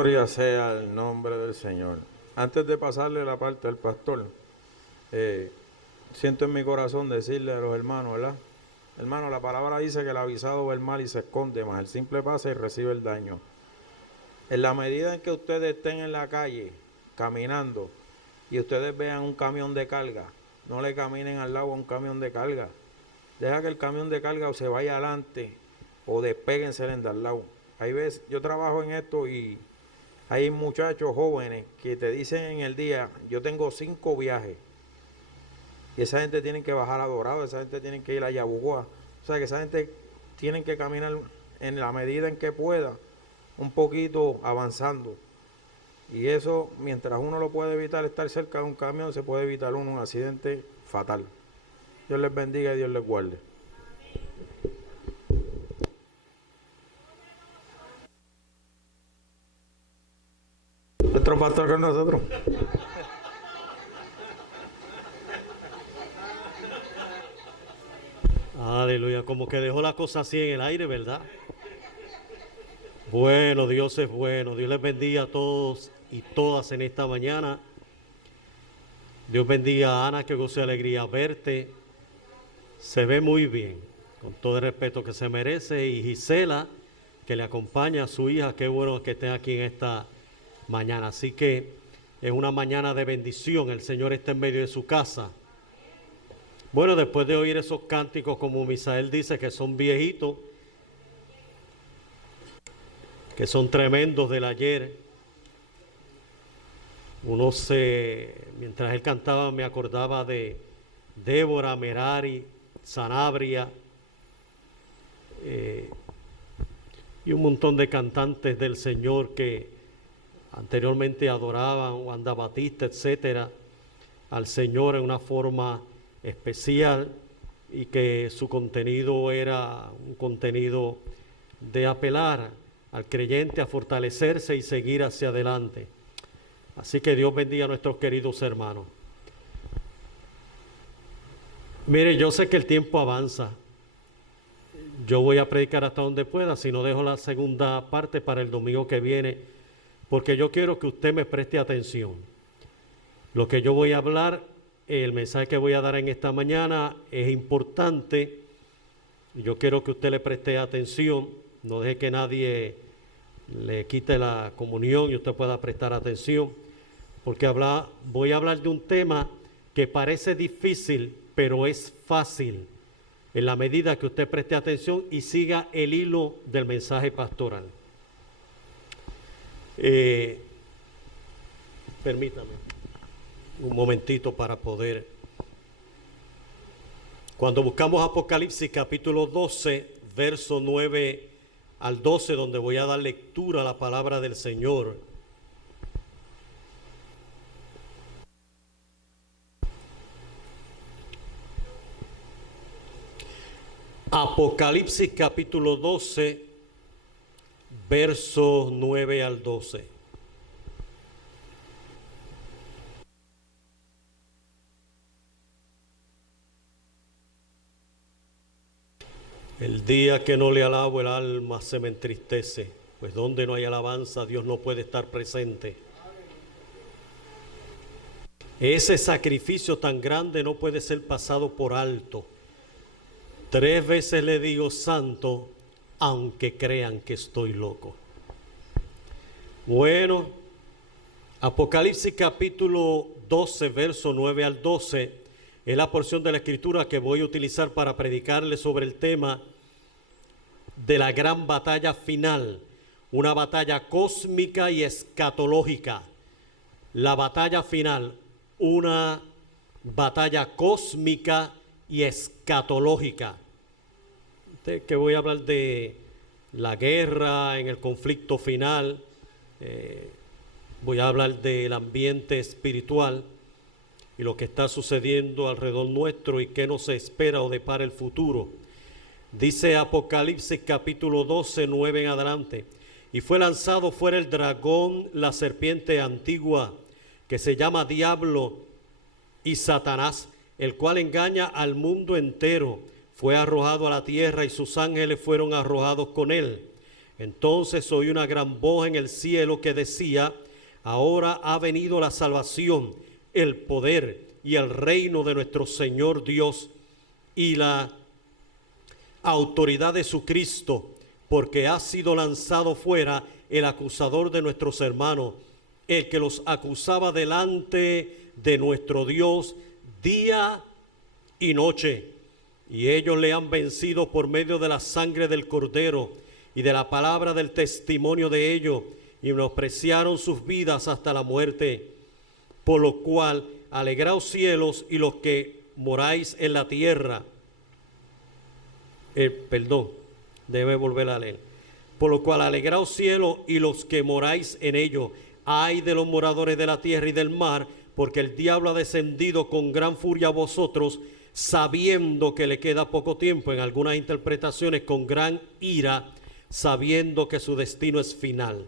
Gloria sea el nombre del Señor. Antes de pasarle la parte al pastor, siento en mi corazón decirle a los hermanos, ¿verdad? Hermano, la palabra dice que el avisado ve el mal y se esconde, más el simple pasa y recibe el daño. En la medida en que ustedes estén en la calle caminando y ustedes vean un camión de carga, no le caminen al lado a un camión de carga. Deja que el camión de carga o se vaya adelante o despéguense de al lado. Hay veces, yo trabajo en esto y hay muchachos jóvenes que te dicen en el día, yo tengo 5 viajes. Y esa gente tiene que bajar a Dorado, esa gente tiene que ir a Yabucoa. O sea que esa gente tiene que caminar en la medida en que pueda, un poquito avanzando. Y eso, mientras uno lo puede evitar, estar cerca de un camión, se puede evitar un accidente fatal. Dios les bendiga y Dios les guarde. Nuestro pastor con nosotros. Aleluya, como que dejó la cosa así en el aire, ¿verdad? Bueno, Dios es bueno. Dios les bendiga a todos y todas en esta mañana. Dios bendiga a Ana, que goce de alegría verte. Se ve muy bien, con todo el respeto que se merece. Y Gisela, que le acompaña a su hija, qué bueno que esté aquí en esta mañana. Así que es una mañana de bendición. El Señor está en medio de su casa. Bueno, después de oír esos cánticos, como Misael dice, que son viejitos, que son tremendos del ayer, mientras él cantaba, me acordaba de Débora, Merari, Sanabria, y un montón de cantantes del Señor que anteriormente adoraban, Wanda Batista, etcétera, al Señor en una forma especial, y que su contenido era un contenido de apelar al creyente a fortalecerse y seguir hacia adelante. Así que Dios bendiga a nuestros queridos hermanos. Mire, yo sé que el tiempo avanza. Yo voy a predicar hasta donde pueda, si no dejo la segunda parte para el domingo que viene, porque yo quiero que usted me preste atención. Lo que yo voy a hablar, el mensaje que voy a dar en esta mañana es importante. Yo quiero que usted le preste atención. No deje que nadie le quite la comunión y usted pueda prestar atención, porque voy a hablar de un tema que parece difícil, pero es fácil en la medida que usted preste atención y siga el hilo del mensaje pastoral. Permítame un momentito para poder. Cuando buscamos Apocalipsis capítulo 12, verso 9 al 12, donde voy a dar lectura a la palabra del Señor. Apocalipsis capítulo 12, verso 9 al 12. El día que no le alabo, el alma se me entristece, pues donde no hay alabanza, Dios no puede estar presente. Ese sacrificio tan grande no puede ser pasado por alto. 3 veces le digo santo, aunque crean que estoy loco. Bueno, Apocalipsis capítulo 12, verso 9 al 12, es la porción de la Escritura que voy a utilizar para predicarle sobre el tema de la gran batalla final, una batalla cósmica y escatológica. La batalla final, una batalla cósmica y escatológica. Que voy a hablar de la guerra en el conflicto final, voy a hablar del ambiente espiritual y lo que está sucediendo alrededor nuestro y qué nos espera o depara el futuro. Dice Apocalipsis capítulo 12, 9 en adelante: y fue lanzado fuera el dragón, la serpiente antigua, que se llama Diablo y Satanás, el cual engaña al mundo entero. Fue arrojado a la tierra y sus ángeles fueron arrojados con él. Entonces oí una gran voz en el cielo que decía: ahora ha venido la salvación, el poder y el reino de nuestro Señor Dios y la autoridad de su Cristo, porque ha sido lanzado fuera el acusador de nuestros hermanos, el que los acusaba delante de nuestro Dios día y noche. Y ellos le han vencido por medio de la sangre del Cordero y de la palabra del testimonio de ellos, y menospreciaron sus vidas hasta la muerte. Por lo cual, alegraos cielos y los que moráis en la tierra. Debe volver a leer. Por lo cual, alegraos cielos y los que moráis en ellos. Ay de los moradores de la tierra y del mar, porque el diablo ha descendido con gran furia a vosotros, sabiendo que le queda poco tiempo, en algunas interpretaciones con gran ira, sabiendo que su destino es final.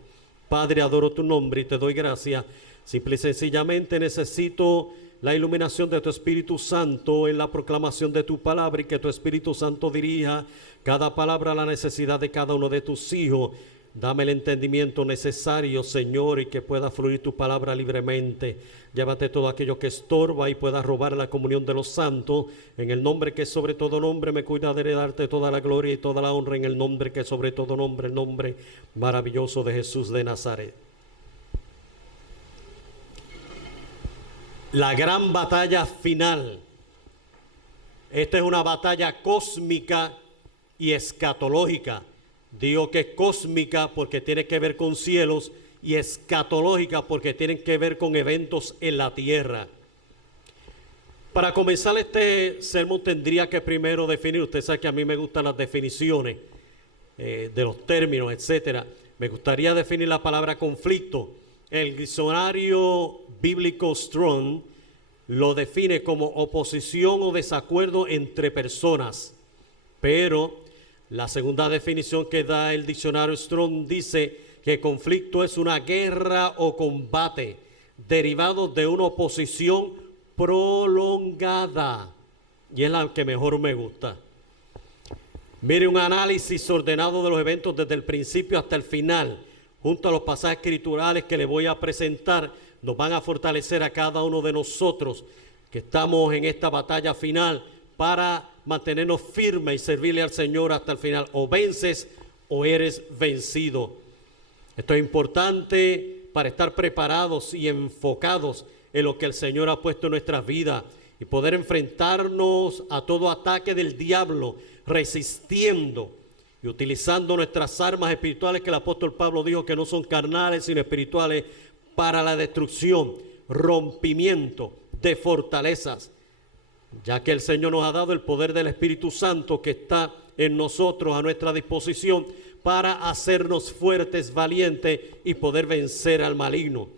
Padre, adoro tu nombre y te doy gracias. Simple y sencillamente necesito la iluminación de tu Espíritu Santo en la proclamación de tu palabra, y que tu Espíritu Santo dirija cada palabra a la necesidad de cada uno de tus hijos. Dame el entendimiento necesario, Señor, y que pueda fluir tu palabra libremente. Llévate todo aquello que estorba y pueda robar la comunión de los santos. En el nombre que sobre todo nombre, me cuidaré de darte toda la gloria y toda la honra, en el nombre que sobre todo nombre, el nombre maravilloso de Jesús de Nazaret. La gran batalla final. Esta es una batalla cósmica y escatológica. Digo que es cósmica porque tiene que ver con cielos, y escatológica porque tienen que ver con eventos en la tierra. Para comenzar este sermón tendría que primero definir, usted sabe que a mí me gustan las definiciones de los términos, etcétera. Me gustaría definir la palabra conflicto. El diccionario bíblico Strong lo define como oposición o desacuerdo entre personas, pero la segunda definición que da el diccionario Strong dice que conflicto es una guerra o combate derivado de una oposición prolongada, y es la que mejor me gusta. Mire, un análisis ordenado de los eventos desde el principio hasta el final, junto a los pasajes escriturales que le voy a presentar, nos van a fortalecer a cada uno de nosotros que estamos en esta batalla final para mantenernos firmes y servirle al Señor hasta el final. O vences o eres vencido. Esto es importante para estar preparados y enfocados en lo que el Señor ha puesto en nuestras vidas y poder enfrentarnos a todo ataque del diablo, resistiendo y utilizando nuestras armas espirituales, que el apóstol Pablo dijo que no son carnales sino espirituales, para la destrucción, rompimiento de fortalezas, ya que el Señor nos ha dado el poder del Espíritu Santo que está en nosotros, a nuestra disposición, para hacernos fuertes, valientes y poder vencer al maligno.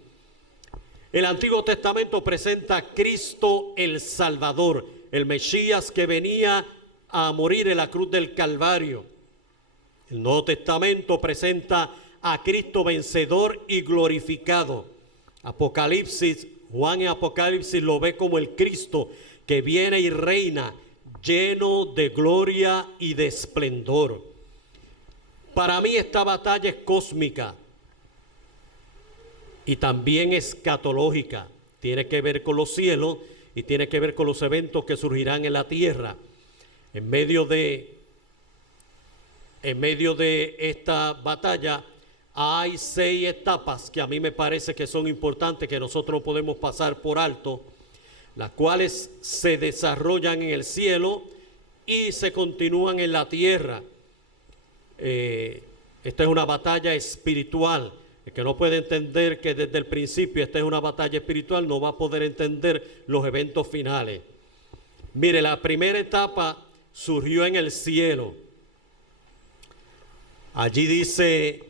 El Antiguo Testamento presenta a Cristo el Salvador, el Mesías que venía a morir en la cruz del Calvario. El Nuevo Testamento presenta a Cristo vencedor y glorificado. Apocalipsis, Juan en Apocalipsis lo ve como el Cristo que viene y reina lleno de gloria y de esplendor. Para mí esta batalla es cósmica y también escatológica. Tiene que ver con los cielos y tiene que ver con los eventos que surgirán en la tierra. En medio de esta batalla hay 6 etapas que a mí me parece que son importantes, que nosotros no podemos pasar por alto, las cuales se desarrollan en el cielo y se continúan en la tierra. Esta es una batalla espiritual. El que no puede entender que desde el principio esta es una batalla espiritual no va a poder entender los eventos finales. Mire, la primera etapa surgió en el cielo. Allí dice,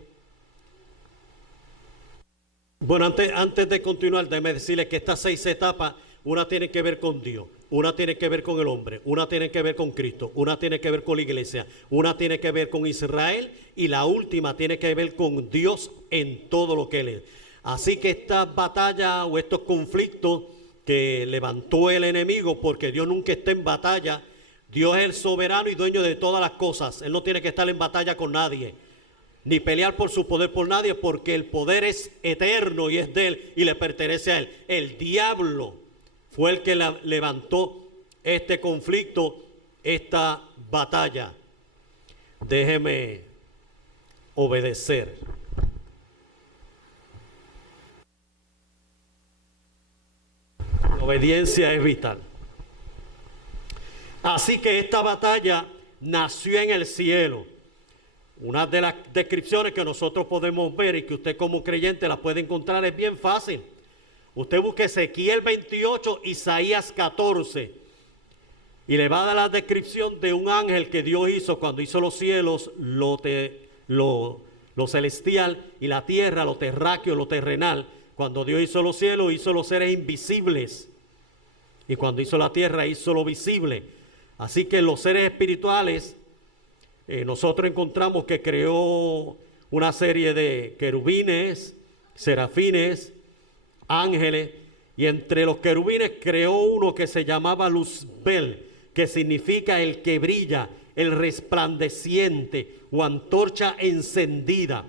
bueno, antes de continuar, déjeme decirles que estas 6 etapas, una tiene que ver con Dios, una tiene que ver con el hombre, una tiene que ver con Cristo, una tiene que ver con la iglesia, una tiene que ver con Israel, y la última tiene que ver con Dios en todo lo que Él es. Así que esta batalla o estos conflictos que levantó el enemigo, porque Dios nunca está en batalla, Dios es el soberano y dueño de todas las cosas. Él no tiene que estar en batalla con nadie. ni pelear por su poder por nadie, porque el poder es eterno y es de Él y le pertenece a Él. El diablo fue el que levantó este conflicto, esta batalla. Déjeme obedecer. La obediencia es vital. Así que esta batalla nació en el cielo. Una de las descripciones que nosotros podemos ver y que usted como creyente la puede encontrar es bien fácil. Usted busque Ezequiel 28, Isaías 14 y le va a dar la descripción de un ángel que Dios hizo cuando hizo los cielos, lo celestial y la tierra, lo terráqueo, lo terrenal. Cuando Dios hizo los cielos, hizo los seres invisibles, y cuando hizo la tierra, hizo lo visible. Así que los seres espirituales, nosotros encontramos que creó una serie de querubines, serafines, ángeles, y entre los querubines creó uno que se llamaba Luzbel, que significa el que brilla, el resplandeciente o antorcha encendida.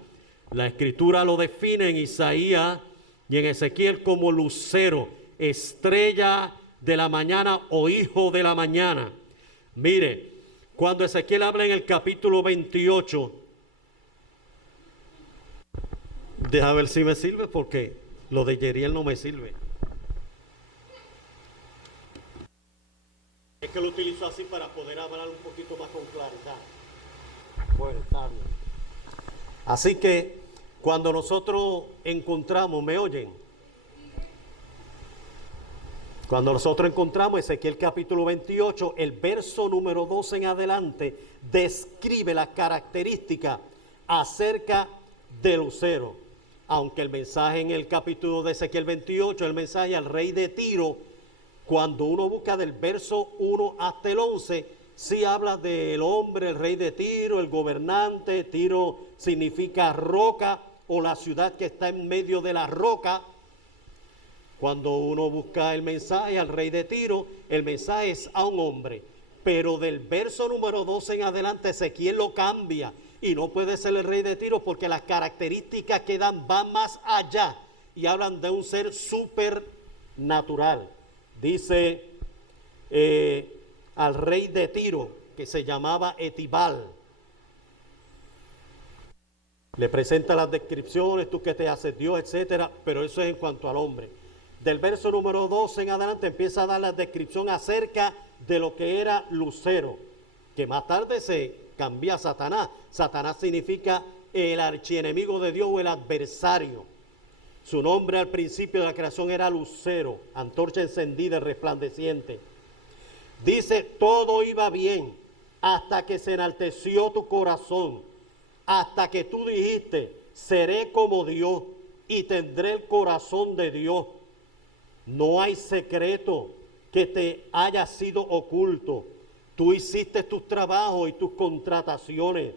La escritura lo define en Isaías y en Ezequiel como lucero, estrella de la mañana o hijo de la mañana. Mire, cuando Ezequiel habla en el capítulo 28, deja ver si me sirve, porque lo de Yeriel no me sirve. Es que lo utilizo así para poder hablar un poquito más con claridad. Bueno, está bien. Así que cuando nosotros encontramos, ¿me oyen? Cuando nosotros encontramos Ezequiel capítulo 28, el verso número 12 en adelante describe las características acerca del lucero. Aunque el mensaje en el capítulo de Ezequiel 28, el mensaje al rey de Tiro, cuando uno busca del verso 1 hasta el 11, sí habla del hombre, el rey de Tiro, el gobernante. Tiro significa roca o la ciudad que está en medio de la roca. Cuando uno busca el mensaje al rey de Tiro, el mensaje es a un hombre. Pero del verso número 12 en adelante, Ezequiel lo cambia. Y no puede ser el rey de Tiro porque las características que dan van más allá. Y hablan de un ser supernatural. Dice al rey de Tiro, que se llamaba Etibal. Le presenta las descripciones, tú que te haces Dios, etcétera. Pero eso es en cuanto al hombre. Del verso número 12 en adelante empieza a dar la descripción acerca de lo que era lucero, que más tarde se cambia a Satanás. Satanás significa el archienemigo de Dios o el adversario. Su nombre al principio de la creación era lucero, antorcha encendida, resplandeciente. Dice, todo iba bien hasta que se enalteció tu corazón, hasta que tú dijiste, seré como Dios y tendré el corazón de Dios. No hay secreto que te haya sido oculto. Tú hiciste tus trabajos y tus contrataciones.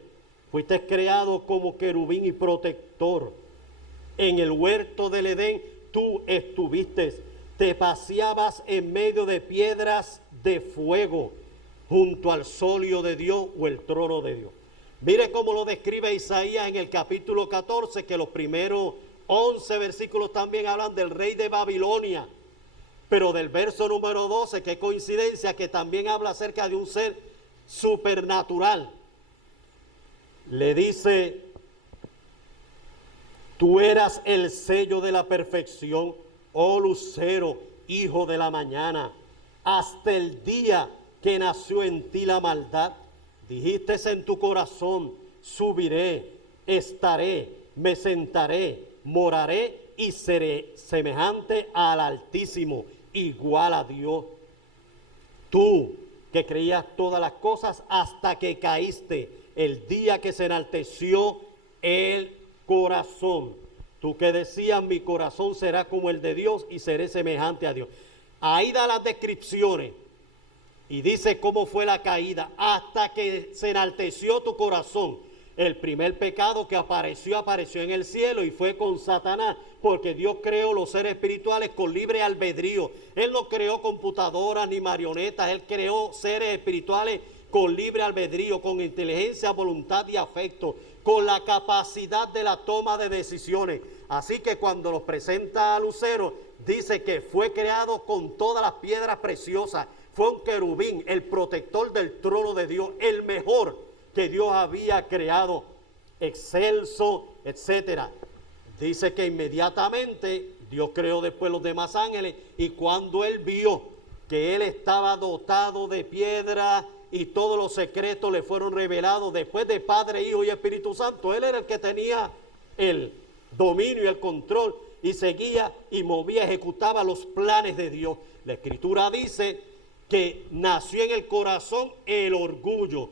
Fuiste creado como querubín y protector. En el huerto del Edén tú estuviste. Te paseabas en medio de piedras de fuego, junto al solio de Dios o el trono de Dios. Mire cómo lo describe Isaías en el capítulo 14, que los primeros 11 versículos también hablan del rey de Babilonia. Pero del verso número 12, qué coincidencia, que también habla acerca de un ser supernatural. Le dice, tú eras el sello de la perfección, oh lucero, hijo de la mañana. Hasta el día que nació en ti la maldad, dijiste en tu corazón, subiré, estaré, me sentaré, moraré y seré semejante al Altísimo, igual a Dios. Tú que creías todas las cosas hasta que caíste, el día que se enalteció el corazón. Tú que decías, mi corazón será como el de Dios y seré semejante a Dios. Ahí da las descripciones y dice cómo fue la caída. Hasta que se enalteció tu corazón. El primer pecado que apareció en el cielo y fue con Satanás, porque Dios creó los seres espirituales con libre albedrío. Él no creó computadoras ni marionetas, Él creó seres espirituales con libre albedrío, con inteligencia, voluntad y afecto, con la capacidad de la toma de decisiones. Así que cuando nos presenta a Lucero, dice que fue creado con todas las piedras preciosas. Fue un querubín, el protector del trono de Dios, el mejor que Dios había creado, excelso, etcétera. Dice que inmediatamente Dios creó después los demás ángeles, y cuando él vio que él estaba dotado de piedra y todos los secretos le fueron revelados después de Padre, Hijo y Espíritu Santo, él era el que tenía el dominio y el control, y seguía y movía, ejecutaba los planes de Dios. La Escritura dice que nació en el corazón el orgullo,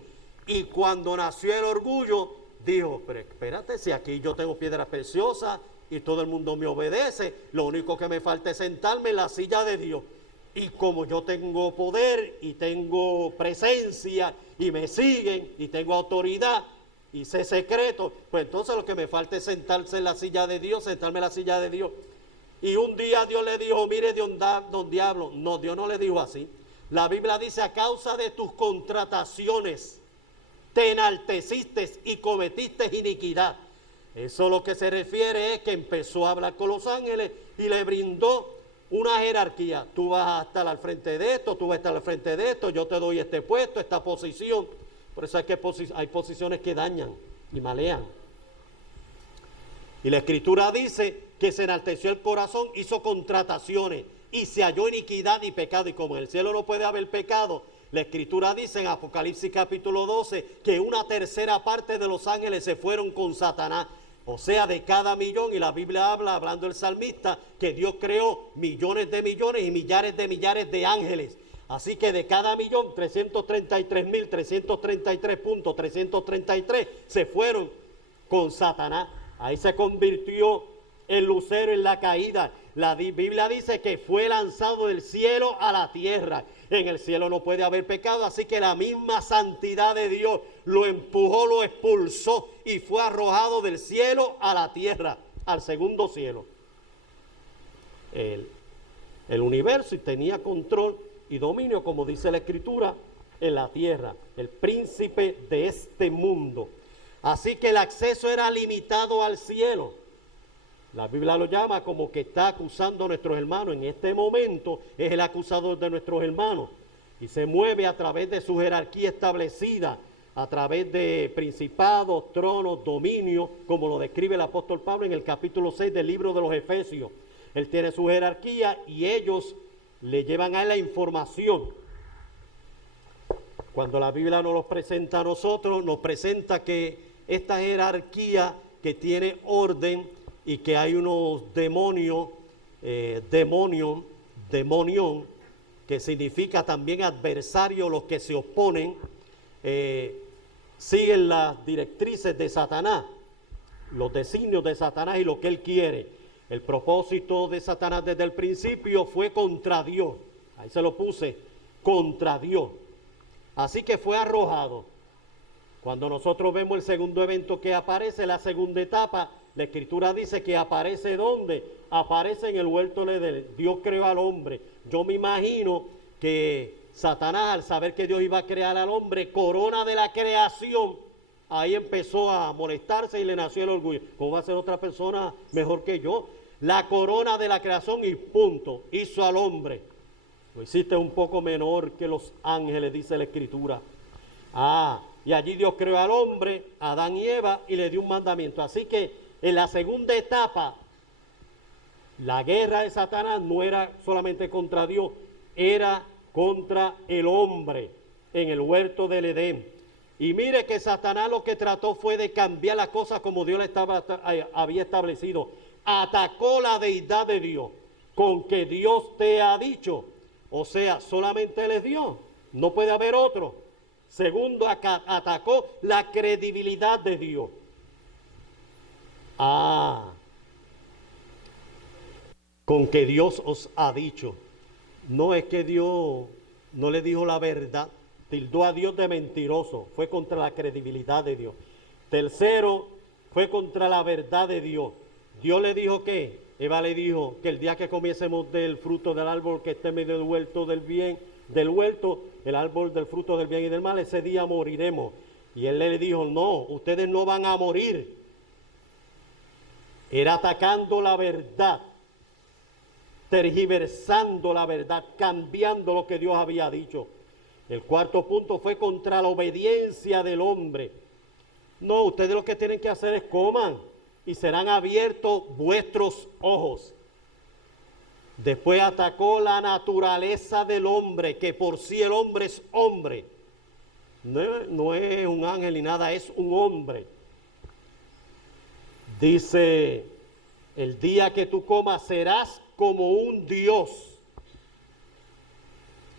y cuando nació el orgullo dijo, pero espérate, si aquí yo tengo piedras preciosas y todo el mundo me obedece, lo único que me falta es sentarme en la silla de Dios. Y como yo tengo poder y tengo presencia y me siguen y tengo autoridad y sé secreto, pues entonces lo que me falta es sentarse en la silla de Dios, sentarme en la silla de Dios. Y un día Dios le dijo, mire don diablo. No, Dios no le dijo así. La Biblia dice, a causa de tus contrataciones te enalteciste y cometiste iniquidad. Eso lo que se refiere es que empezó a hablar con los ángeles y le brindó una jerarquía. Tú vas a estar al frente de esto, tú vas a estar al frente de esto, yo te doy este puesto, esta posición. Por eso hay posiciones que dañan y malean. Y la Escritura dice que se enalteció el corazón, hizo contrataciones y se halló iniquidad y pecado. Y como en el cielo no puede haber pecado, la Escritura dice en Apocalipsis capítulo 12 que una tercera parte de los ángeles se fueron con Satanás. O sea, de cada millón, y la Biblia habla, hablando el salmista, que Dios creó millones y millares de ángeles. Así que de cada millón, 333.333 se fueron con Satanás. Ahí se convirtió el lucero en la caída. La Biblia dice que fue lanzado del cielo a la tierra. En el cielo no puede haber pecado, así que la misma santidad de Dios lo empujó, lo expulsó y fue arrojado del cielo a la tierra, al segundo cielo. El universo, y tenía control y dominio, como dice la Escritura, en la tierra, el príncipe de este mundo. Así que el acceso era limitado al cielo. La Biblia lo llama como que está acusando a nuestros hermanos. En este momento es el acusador de nuestros hermanos. Y se mueve a través de su jerarquía establecida, a través de principados, tronos, dominios, como lo describe el apóstol Pablo en el capítulo 6 del libro de los Efesios. Él tiene su jerarquía y ellos le llevan a él la información. Cuando la Biblia nos los presenta a nosotros, nos presenta que esta jerarquía que tiene orden y que hay unos demonios, demonion, que significa también adversario, los que se oponen, siguen las directrices de Satanás, los designios de Satanás y lo que él quiere. El propósito de Satanás desde el principio fue contra Dios. Ahí se lo puse, contra Dios. Así que fue arrojado. Cuando nosotros vemos el segundo evento que aparece, la segunda etapa, la Escritura dice que aparece ¿dónde? Aparece en el huerto de Edén. Dios creó al hombre. Yo me imagino que Satanás, al saber que Dios iba a crear al hombre, corona de la creación, ahí empezó a molestarse y le nació el orgullo. ¿Cómo va a ser otra persona mejor que yo? La corona de la creación y punto. Hizo al hombre. Lo hiciste un poco menor que los ángeles, dice la Escritura. Y allí Dios creó al hombre, Adán y Eva, y le dio un mandamiento. Así que en la segunda etapa, la guerra de Satanás no era solamente contra Dios, era contra el hombre en el huerto del Edén. Y mire que Satanás lo que trató fue de cambiar las cosas como Dios había establecido. Atacó la deidad de Dios, con que Dios te ha dicho. O sea, solamente Él es Dios, no puede haber otro. Segundo, atacó la credibilidad de Dios. Con que Dios os ha dicho. No es que Dios no le dijo la verdad, tildó a Dios de mentiroso, fue contra la credibilidad de Dios. Tercero, fue contra la verdad de Dios. Dios le dijo que, Eva le dijo que el día que comiésemos del fruto del árbol que esté en medio del huerto del bien del huerto, el árbol del fruto del bien y del mal, ese día moriremos. Y él le dijo, no, ustedes no van a morir. Era atacando la verdad, tergiversando la verdad, cambiando lo que Dios había dicho. El cuarto punto fue contra la obediencia del hombre. No, ustedes lo que tienen que hacer es coman y serán abiertos vuestros ojos. Después atacó la naturaleza del hombre, que por sí el hombre es hombre. No es un ángel ni nada, es un hombre. Dice, el día que tú comas serás como un Dios,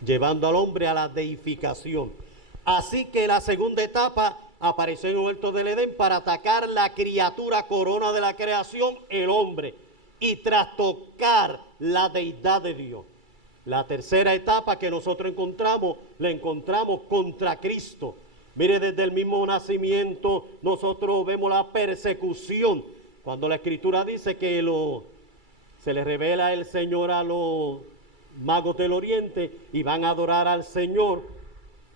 llevando al hombre a la deificación. Así que la segunda etapa apareció en el huerto del Edén para atacar la criatura corona de la creación, el hombre, y trastocar la deidad de Dios. La tercera etapa que nosotros encontramos, la encontramos contra Cristo. Mire, desde el mismo nacimiento nosotros vemos la persecución. Cuando la Escritura dice que se le revela el Señor a los magos del Oriente y van a adorar al Señor.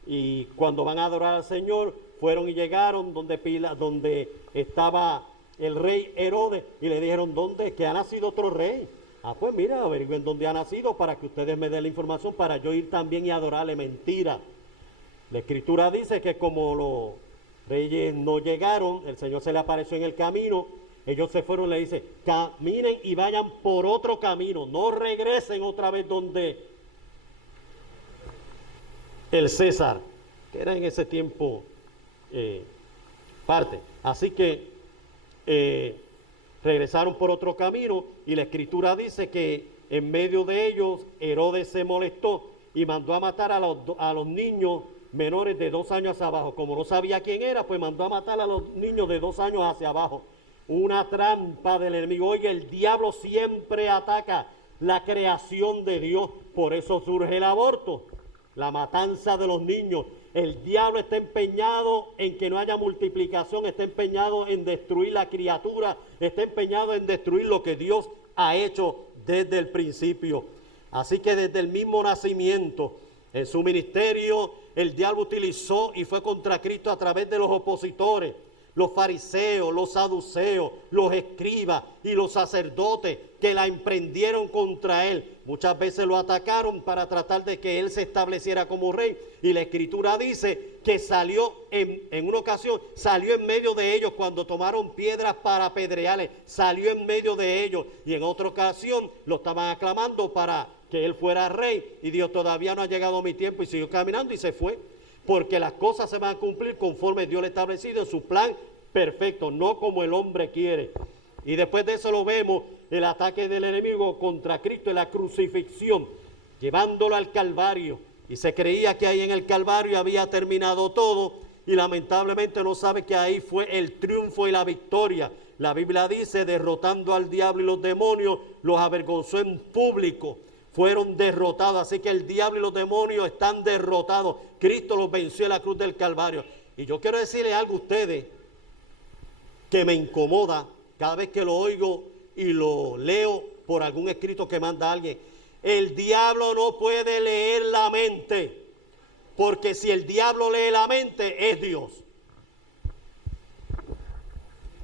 Y cuando van a adorar al Señor, fueron y llegaron donde estaba el rey Herodes y le dijeron, ¿dónde? Que ha nacido otro rey. Ah, pues mira, averigüen dónde ha nacido para que ustedes me den la información para yo ir también y adorarle. Mentira. La Escritura dice que como los reyes no llegaron, el Señor se le apareció en el camino, ellos se fueron y le dice, caminen y vayan por otro camino, no regresen otra vez donde el César, que era en ese tiempo parte. Así que regresaron por otro camino y la Escritura dice que en medio de ellos Herodes se molestó y mandó a matar a los niños menores de 2 años hacia abajo. Como no sabía quién era, pues mandó a matar a los niños de 2 años hacia abajo. Una trampa del enemigo. Oye, el diablo siempre ataca la creación de Dios. Por eso surge el aborto, la matanza de los niños. El diablo está empeñado en que no haya multiplicación, está empeñado en destruir la criatura, está empeñado en destruir lo que Dios ha hecho desde el principio. Así que desde el mismo nacimiento, en su ministerio, el diablo utilizó y fue contra Cristo a través de los opositores, los fariseos, los saduceos, los escribas y los sacerdotes que la emprendieron contra él. Muchas veces lo atacaron para tratar de que él se estableciera como rey. Y la Escritura dice que salió en una ocasión, salió en medio de ellos cuando tomaron piedras para apedrearle. Salió en medio de ellos. Y en otra ocasión lo estaban aclamando para que él fuera rey. Y Dios, todavía no ha llegado mi tiempo. Y siguió caminando y se fue. Porque las cosas se van a cumplir conforme Dios le ha establecido en su plan perfecto, no como el hombre quiere. Y después de eso lo vemos, el ataque del enemigo contra Cristo en la crucifixión, llevándolo al Calvario. Y se creía que ahí en el Calvario había terminado todo, y lamentablemente no sabe que ahí fue el triunfo y la victoria. La Biblia dice, derrotando al diablo y los demonios, los avergonzó en público. Fueron derrotados, así que el diablo y los demonios están derrotados. Cristo los venció en la cruz del Calvario. Y yo quiero decirle algo a ustedes que me incomoda cada vez que lo oigo y lo leo por algún escrito que manda alguien. El diablo no puede leer la mente, porque si el diablo lee la mente es Dios.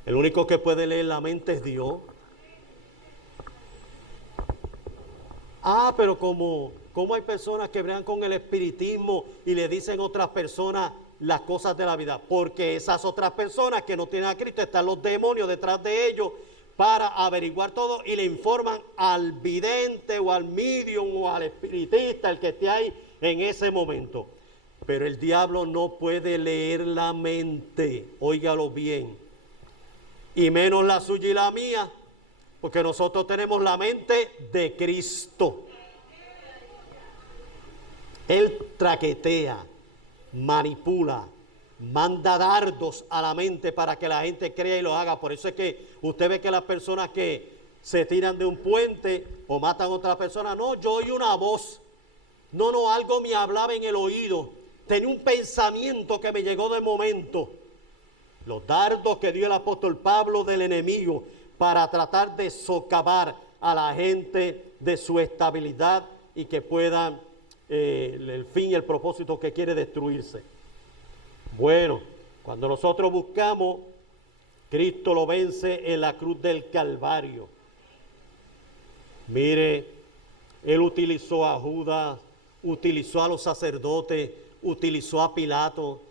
El único que puede leer la mente es Dios. Ah, pero como hay personas que bregan con el espiritismo y le dicen a otras personas las cosas de la vida, porque esas otras personas que no tienen a Cristo, están los demonios detrás de ellos para averiguar todo y le informan al vidente o al medium o al espiritista, el que esté ahí en ese momento. Pero el diablo no puede leer la mente, óigalo bien, y menos la suya y la mía, porque nosotros tenemos la mente de Cristo. Él traquetea, manipula, manda dardos a la mente para que la gente crea y lo haga. Por eso es que usted ve que las personas que se tiran de un puente o matan a otra persona, no, yo oí una voz, no, algo me hablaba en el oído, tenía un pensamiento que me llegó de momento. Los dardos que dio el apóstol Pablo del enemigo para tratar de socavar a la gente de su estabilidad y que puedan el fin y el propósito que quiere destruirse. Bueno, cuando nosotros buscamos, Cristo lo vence en la cruz del Calvario. Mire, Él utilizó a Judas, utilizó a los sacerdotes, utilizó a Pilato.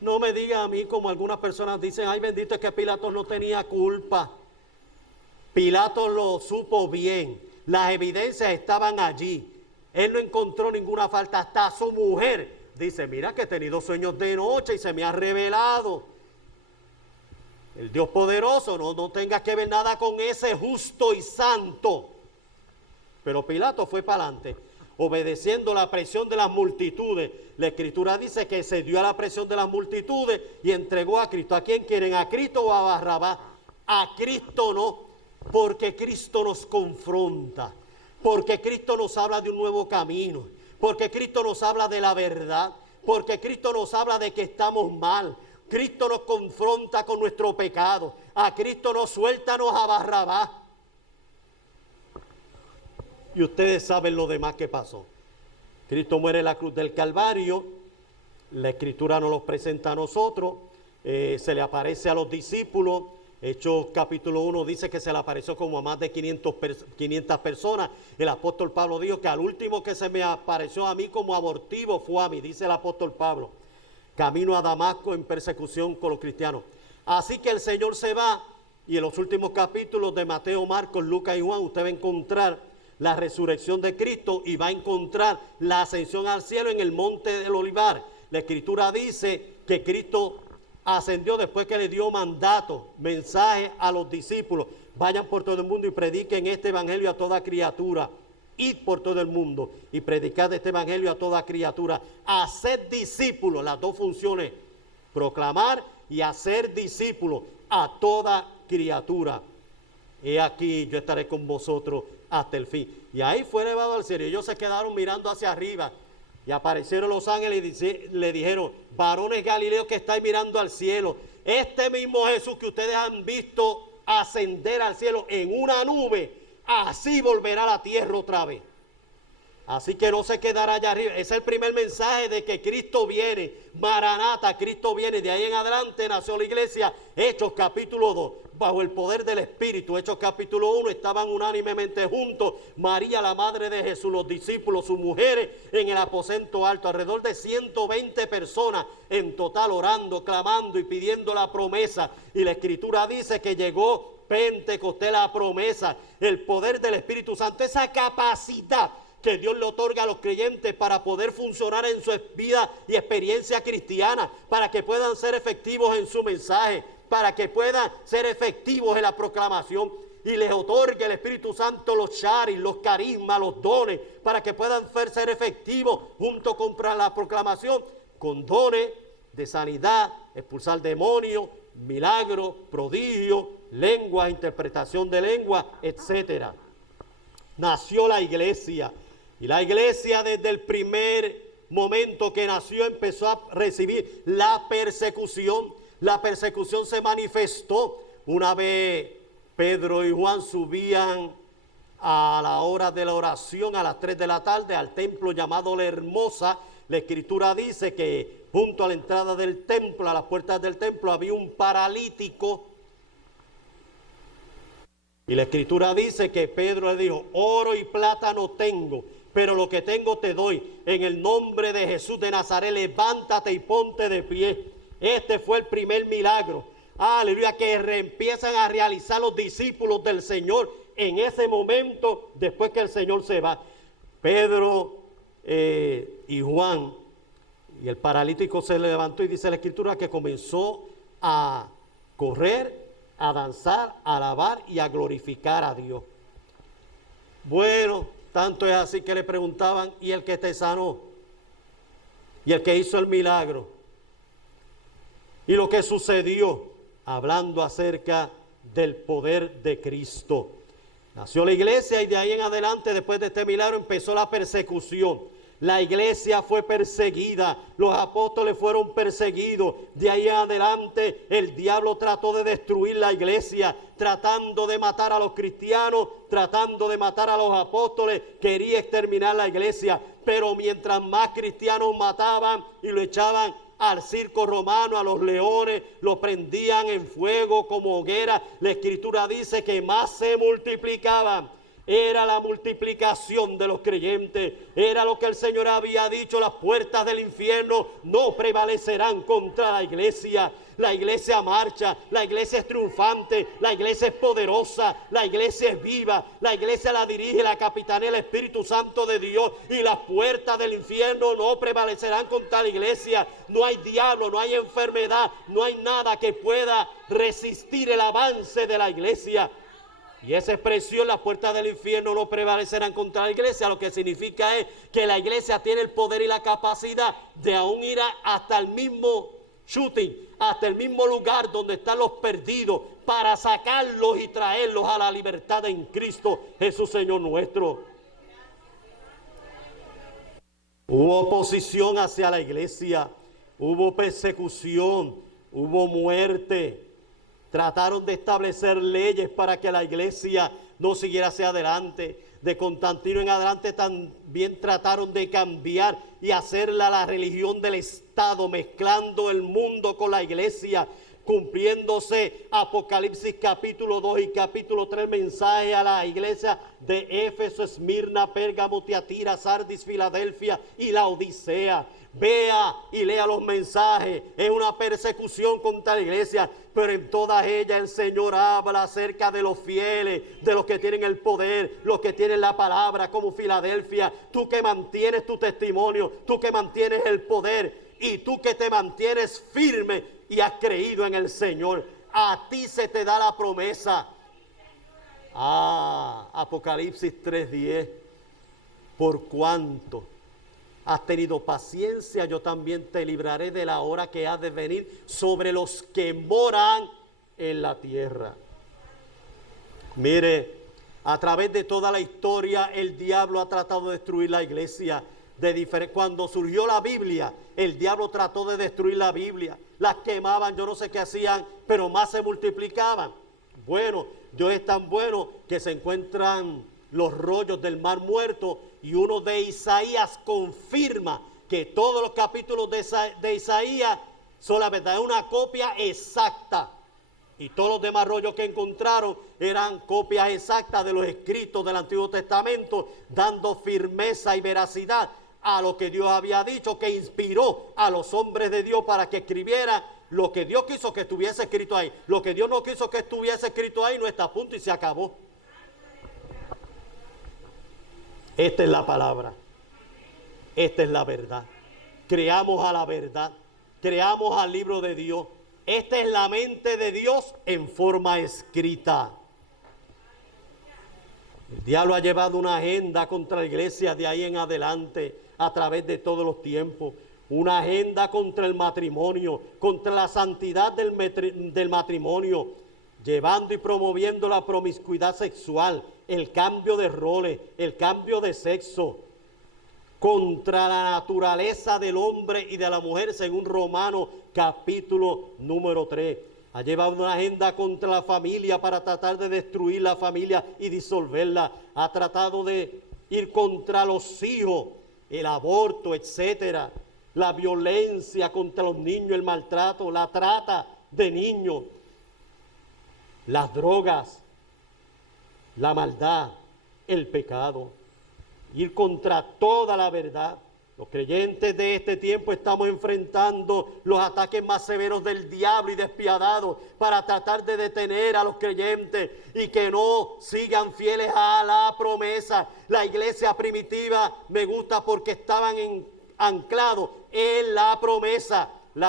No me diga a mí como algunas personas dicen, ay bendito, es que Pilato no tenía culpa. Pilato lo supo bien, las evidencias estaban allí. Él no encontró ninguna falta, hasta su mujer dice, mira que he tenido sueños de noche y se me ha revelado. El Dios poderoso, no tenga que ver nada con ese justo y santo. Pero Pilato fue para adelante, obedeciendo la presión de las multitudes. La Escritura dice que se dio a la presión de las multitudes y entregó a Cristo. ¿A quién quieren? ¿A Cristo o a Barrabás? A Cristo no, porque Cristo nos confronta, porque Cristo nos habla de un nuevo camino, porque Cristo nos habla de la verdad, porque Cristo nos habla de que estamos mal. Cristo nos confronta con nuestro pecado. A Cristo nos suéltanos a Barrabás. Y ustedes saben lo demás que pasó. Cristo muere en la cruz del Calvario. La Escritura nos lo presenta a nosotros. Se le aparece a los discípulos. Hechos capítulo 1 dice que se le apareció como a más de 500 personas. El apóstol Pablo dijo que al último que se me apareció a mí como abortivo fue a mí, dice el apóstol Pablo. Camino a Damasco en persecución con los cristianos. Así que el Señor se va y en los últimos capítulos de Mateo, Marcos, Lucas y Juan usted va a encontrar la resurrección de Cristo y va a encontrar la ascensión al cielo en el monte del Olivar. La Escritura dice que Cristo ascendió después que le dio mandato, mensaje a los discípulos. Vayan por todo el mundo y prediquen este evangelio a toda criatura. Id por todo el mundo y predicad este evangelio a toda criatura. Haced discípulos, las dos funciones, proclamar y hacer discípulos a toda criatura. He aquí, yo estaré con vosotros hasta el fin. Y ahí fue elevado al cielo. Ellos se quedaron mirando hacia arriba. Y aparecieron los ángeles y le dijeron, varones galileos que estáis mirando al cielo, este mismo Jesús que ustedes han visto ascender al cielo en una nube, así volverá a la tierra otra vez. Así que no se quedará allá arriba. Es el primer mensaje de que Cristo viene. Maranata, Cristo viene. De ahí en adelante nació la iglesia. Hechos capítulo 2, bajo el poder del Espíritu. Hechos capítulo 1, estaban unánimemente juntos María, la madre de Jesús, los discípulos, sus mujeres en el aposento alto. Alrededor de 120 personas en total orando, clamando y pidiendo la promesa. Y la Escritura dice que llegó Pentecostés, la promesa, el poder del Espíritu Santo, esa capacidad que Dios le otorga a los creyentes para poder funcionar en su vida y experiencia cristiana, para que puedan ser efectivos en su mensaje, para que puedan ser efectivos en la proclamación, y les otorgue el Espíritu Santo los charis, los carismas, los dones, para que puedan ser efectivos junto con la proclamación, con dones de sanidad, expulsar demonios, milagros, prodigios, lengua, interpretación de lengua, etcétera. Nació la iglesia. Y la iglesia desde el primer momento que nació empezó a recibir la persecución. La persecución se manifestó una vez Pedro y Juan subían a la hora de la oración a las 3 de la tarde al templo llamado La Hermosa. La Escritura dice que junto a la entrada del templo, a las puertas del templo, había un paralítico. Y la Escritura dice que Pedro le dijo, oro y plata no tengo, pero lo que tengo te doy. En el nombre de Jesús de Nazaret, levántate y ponte de pie. Este fue el primer milagro. Aleluya, que empiezan a realizar los discípulos del Señor en ese momento, después que el Señor se va. Pedro y Juan, y el paralítico se levantó y dice la Escritura que comenzó a correr, a danzar, a alabar y a glorificar a Dios. Bueno, tanto es así que le preguntaban, ¿y el que te sanó? ¿Y el que hizo el milagro? Y lo que sucedió, hablando acerca del poder de Cristo. Nació la iglesia y de ahí en adelante, después de este milagro, empezó la persecución. La iglesia fue perseguida, los apóstoles fueron perseguidos. De ahí en adelante el diablo trató de destruir la iglesia, tratando de matar a los cristianos, tratando de matar a los apóstoles, quería exterminar la iglesia. Pero mientras más cristianos mataban y lo echaban al circo romano, a los leones, lo prendían en fuego como hoguera, la escritura dice que más se multiplicaban. Era la multiplicación de los creyentes, era lo que el Señor había dicho: las puertas del infierno no prevalecerán contra la iglesia. La iglesia marcha, la iglesia es triunfante, la iglesia es poderosa, la iglesia es viva, la iglesia la dirige, la capitanea el Espíritu Santo de Dios, y las puertas del infierno no prevalecerán contra la iglesia. No hay diablo, no hay enfermedad, no hay nada que pueda resistir el avance de la iglesia. Y esa expresión, las puertas del infierno no prevalecerán contra la iglesia, lo que significa es que la iglesia tiene el poder y la capacidad de aún ir hasta el mismo shooting, hasta el mismo lugar donde están los perdidos, para sacarlos y traerlos a la libertad en Cristo Jesús Señor nuestro. Hubo oposición hacia la iglesia, hubo persecución, hubo muerte. Trataron de establecer leyes para que la iglesia no siguiera hacia adelante. De Constantino en adelante también trataron de cambiar y hacerla la religión del Estado, mezclando el mundo con la iglesia, cumpliéndose Apocalipsis capítulo 2 y capítulo 3, mensaje a la iglesia de Éfeso, Esmirna, Pérgamo, Tiatira, Sardis, Filadelfia y la Odisea. Vea y lea los mensajes. Es una persecución contra la iglesia, pero en todas ellas el Señor habla acerca de los fieles, de los que tienen el poder, los que tienen la palabra, como Filadelfia. Tú que mantienes tu testimonio, tú que mantienes el poder y tú que te mantienes firme y has creído en el Señor, a ti se te da la promesa. Apocalipsis 3:10. Por cuanto has tenido paciencia, yo también te libraré de la hora que ha de venir sobre los que moran en la tierra. Mire, a través de toda la historia el diablo ha tratado de destruir la iglesia. Cuando surgió la Biblia, el diablo trató de destruir la Biblia. Las quemaban, yo no sé qué hacían, pero más se multiplicaban. Bueno, Dios es tan bueno que se encuentran los rollos del Mar Muerto, y uno de Isaías confirma que todos los capítulos de Isaías son la verdad, es una copia exacta. Y todos los demás rollos que encontraron eran copias exactas de los escritos del Antiguo Testamento, dando firmeza y veracidad a lo que Dios había dicho, que inspiró a los hombres de Dios para que escribieran lo que Dios quiso que estuviese escrito ahí. Lo que Dios no quiso que estuviese escrito ahí no está a punto y se acabó. Esta es la palabra, esta es la verdad. Creamos a la verdad, creamos al libro de Dios. Esta es la mente de Dios en forma escrita. El diablo ha llevado una agenda contra la iglesia de ahí en adelante, a través de todos los tiempos. Una agenda contra el matrimonio, contra la santidad del matrimonio, llevando y promoviendo la promiscuidad sexual, el cambio de roles, el cambio de sexo, contra la naturaleza del hombre y de la mujer, según Romanos capítulo número 3. Ha llevado una agenda contra la familia para tratar de destruir la familia y disolverla. Ha tratado de ir contra los hijos, el aborto, etcétera, la violencia contra los niños, el maltrato, la trata de niños, las drogas, la maldad, el pecado, ir contra toda la verdad. Los creyentes de este tiempo estamos enfrentando los ataques más severos del diablo y despiadados para tratar de detener a los creyentes y que no sigan fieles a la promesa. La iglesia primitiva me gusta porque estaban anclados en la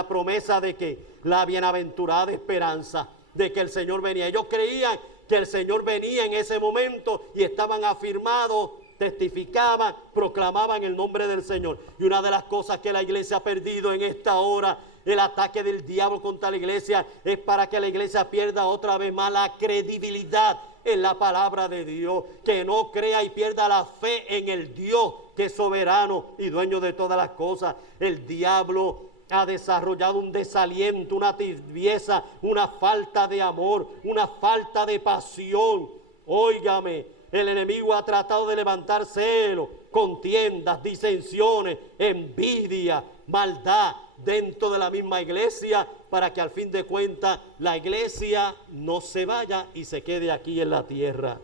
promesa de que la bienaventurada esperanza de que el Señor venía. Ellos creían que el Señor venía en ese momento y estaban afirmados, testificaban, proclamaban el nombre del Señor. Y una de las cosas que la iglesia ha perdido en esta hora El ataque del diablo contra la iglesia es para que la iglesia pierda otra vez más la credibilidad en la palabra de Dios, que no crea y pierda la fe en el Dios que es soberano y dueño de todas las cosas. El diablo ha desarrollado un desaliento, una tibieza, una falta de amor, una falta de pasión. Óigame, el enemigo ha tratado de levantar celos, contiendas, disensiones, envidia, maldad dentro de la misma iglesia, para que al fin de cuentas la iglesia no se vaya y se quede aquí en la tierra.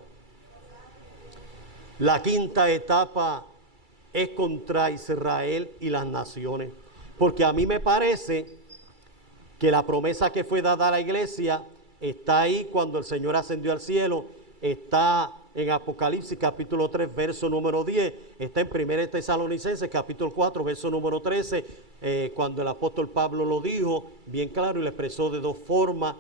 La quinta etapa es contra Israel y las naciones, porque a mí me parece que la promesa que fue dada a la iglesia está ahí cuando el Señor ascendió al cielo, está en Apocalipsis capítulo 3 verso número 10, está en 1 Tesalonicenses capítulo 4 verso número 13, cuando el apóstol Pablo lo dijo bien claro y lo expresó de dos formas.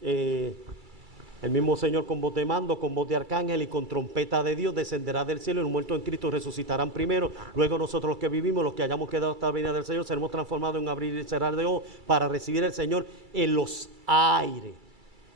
El mismo Señor con voz de mando, con voz de arcángel y con trompeta de Dios descenderá del cielo, y los muertos en Cristo resucitarán primero. Luego nosotros los que vivimos, los que hayamos quedado hasta la venida del Señor, seremos transformados en un abrir y cerrar de ojos para recibir al Señor en los aires.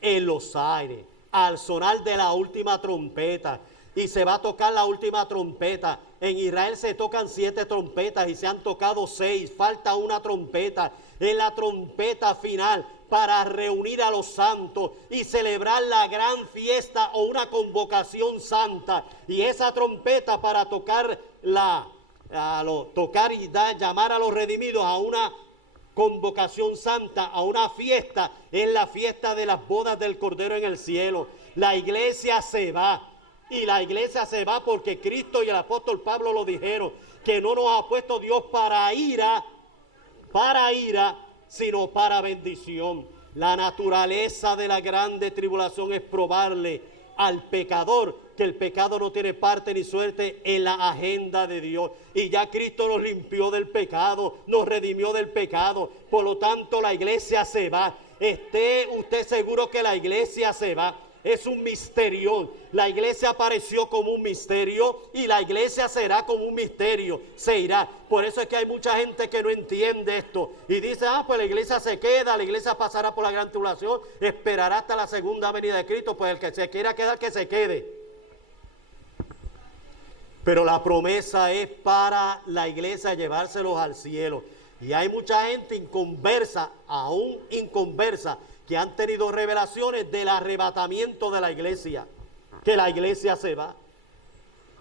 En los aires, al sonar de la última trompeta. Y se va a tocar la última trompeta. En Israel se tocan 7 trompetas y se han tocado 6. Falta una trompeta. Es la trompeta final para reunir a los santos y celebrar la gran fiesta o una convocación santa. Y esa trompeta para tocar tocar y llamar a los redimidos a una convocación santa, a una fiesta, es la fiesta de las bodas del Cordero en el cielo. La iglesia se va, y la iglesia se va porque Cristo y el apóstol Pablo lo dijeron, que no nos ha puesto Dios para ira, sino para bendición. La naturaleza de la grande tribulación es probarle al pecador que el pecado no tiene parte ni suerte en la agenda de Dios. Y ya Cristo nos limpió del pecado, nos redimió del pecado. Por lo tanto, la iglesia se va. Esté usted seguro que la iglesia se va. Es un misterio. La iglesia apareció como un misterio y la iglesia será como un misterio. Se irá. Por eso es que hay mucha gente que no entiende esto y dice, pues la iglesia se queda, la iglesia pasará por la gran tribulación, esperará hasta la segunda venida de Cristo. Pues el que se quiera quedar, que se quede. Pero la promesa es para la iglesia llevárselos al cielo. Y hay mucha gente inconversa, aún inconversa, que han tenido revelaciones del arrebatamiento de la iglesia, que la iglesia se va.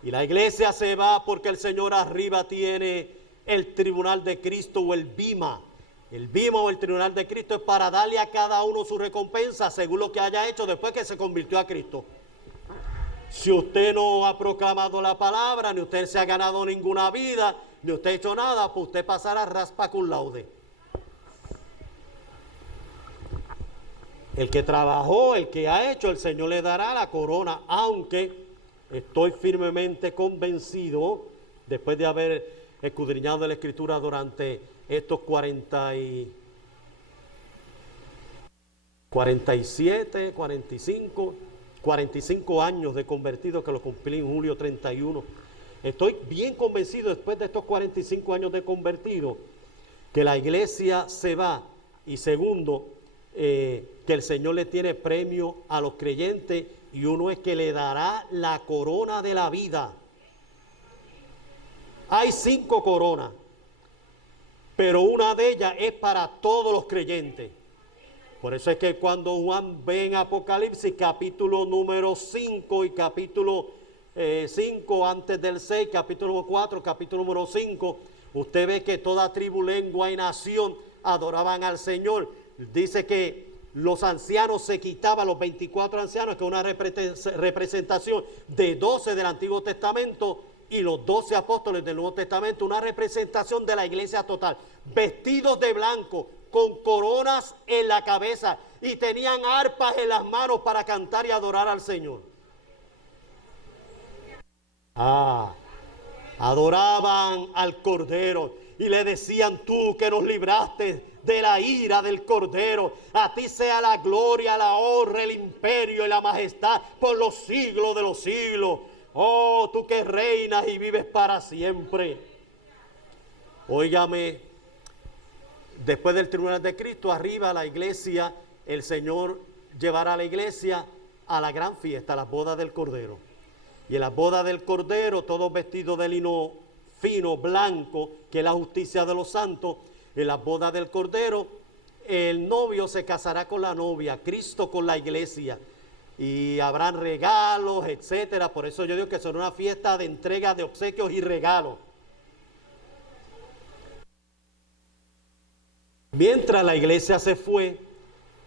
Y la iglesia se va porque el Señor arriba tiene el tribunal de Cristo o el bima. El bima o el tribunal de Cristo es para darle a cada uno su recompensa según lo que haya hecho después que se convirtió a Cristo. Si usted no ha proclamado la palabra, ni usted se ha ganado ninguna vida, ni usted ha hecho nada, pues usted pasará raspa cum laude. El que trabajó, el que ha hecho, el Señor le dará la corona, aunque estoy firmemente convencido, después de haber escudriñado la Escritura durante estos 47, 45 años de convertido, que lo cumplí en julio 31. Estoy bien convencido después de estos 45 años de convertido que la iglesia se va. Y segundo, que el Señor le tiene premio a los creyentes, y uno es que le dará la corona de la vida. Hay 5 coronas, pero una de ellas es para todos los creyentes. Por eso es que cuando Juan ve en Apocalipsis capítulo número 5 y capítulo 5 antes del 6, capítulo 4, capítulo número 5, usted ve que toda tribu, lengua y nación adoraban al Señor. Dice que los ancianos se quitaban, los 24 ancianos, que es una representación de 12 del Antiguo Testamento, y los 12 apóstoles del Nuevo Testamento, una representación de la iglesia total, vestidos de blanco, con coronas en la cabeza, y tenían arpas en las manos para cantar y adorar al Señor. Adoraban al Cordero y le decían: tú que nos libraste de la ira del Cordero, a ti sea la gloria, la honra, el imperio y la majestad por los siglos de los siglos. Oh, tú que reinas y vives para siempre. Óigame, Después del tribunal de Cristo, arriba la iglesia, el Señor llevará a la iglesia a la gran fiesta, a las bodas del Cordero. Y en las bodas del Cordero, todos vestidos de lino fino, blanco, que es la justicia de los santos. En las bodas del Cordero, el novio se casará con la novia, Cristo con la iglesia. Y habrán regalos, etcétera. Por eso yo digo que será una fiesta de entrega de obsequios y regalos. Mientras la iglesia se fue,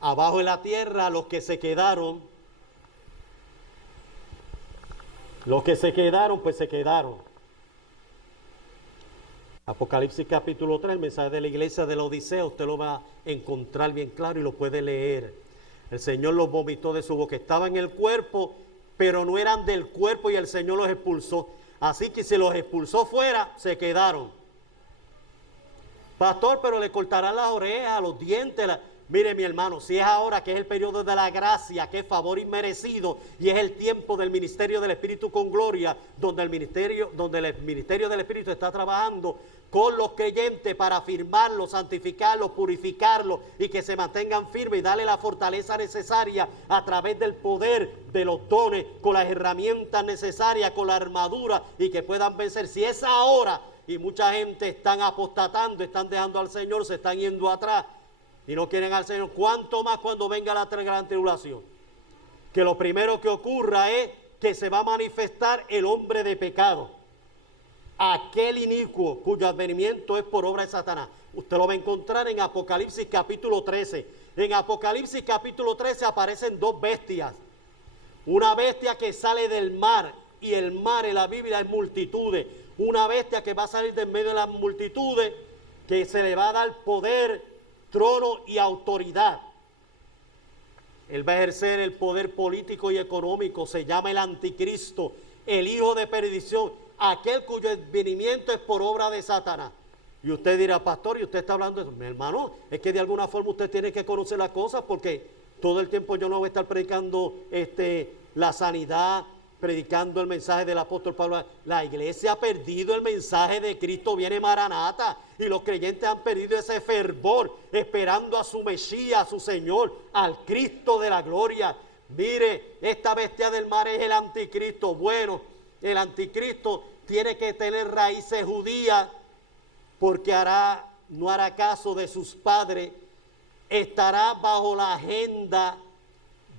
abajo de la tierra, los que se quedaron, pues se quedaron. Apocalipsis capítulo 3, el mensaje de la iglesia de la Odisea, usted lo va a encontrar bien claro y lo puede leer. El Señor los vomitó de su boca. Estaban en el cuerpo, pero no eran del cuerpo y el Señor los expulsó. Así que si los expulsó fuera, se quedaron. Pastor, pero le cortarán las orejas, los dientes. Mire, mi hermano, si es ahora que es el periodo de la gracia, que es favor inmerecido, y es el tiempo del ministerio del Espíritu con gloria, donde el ministerio del Espíritu está trabajando con los creyentes para afirmarlos, santificarlos, purificarlos y que se mantengan firmes y darle la fortaleza necesaria a través del poder de los dones, con las herramientas necesarias, con la armadura y que puedan vencer. Si es ahora y mucha gente están apostatando, están dejando al Señor, se están yendo atrás y no quieren al Señor, ¿cuánto más cuando venga la gran tribulación? Que lo primero que ocurra es que se va a manifestar el hombre de pecado, aquel inicuo cuyo advenimiento es por obra de Satanás. Usted lo va a encontrar en Apocalipsis capítulo 13. En Apocalipsis capítulo 13 aparecen dos bestias. Una bestia que sale del mar, y el mar en la Biblia es multitudes. Una bestia que va a salir de en medio de las multitudes, que se le va a dar poder, trono y autoridad. Él va a ejercer el poder político y económico. Se llama el anticristo, el hijo de perdición, aquel cuyo advenimiento es por obra de Satanás. Y usted dirá, pastor, y usted está hablando de eso. Mi hermano, es que de alguna forma usted tiene que conocer las cosas, porque todo el tiempo yo no voy a estar predicando la sanidad, predicando el mensaje del apóstol Pablo. La iglesia ha perdido el mensaje de Cristo viene Maranata, y los creyentes han perdido ese fervor esperando a su Mesías, a su Señor, al Cristo de la gloria. Mire, esta bestia del mar es el anticristo. Bueno, el anticristo tiene que tener raíces judías, porque no hará caso de sus padres, estará bajo la agenda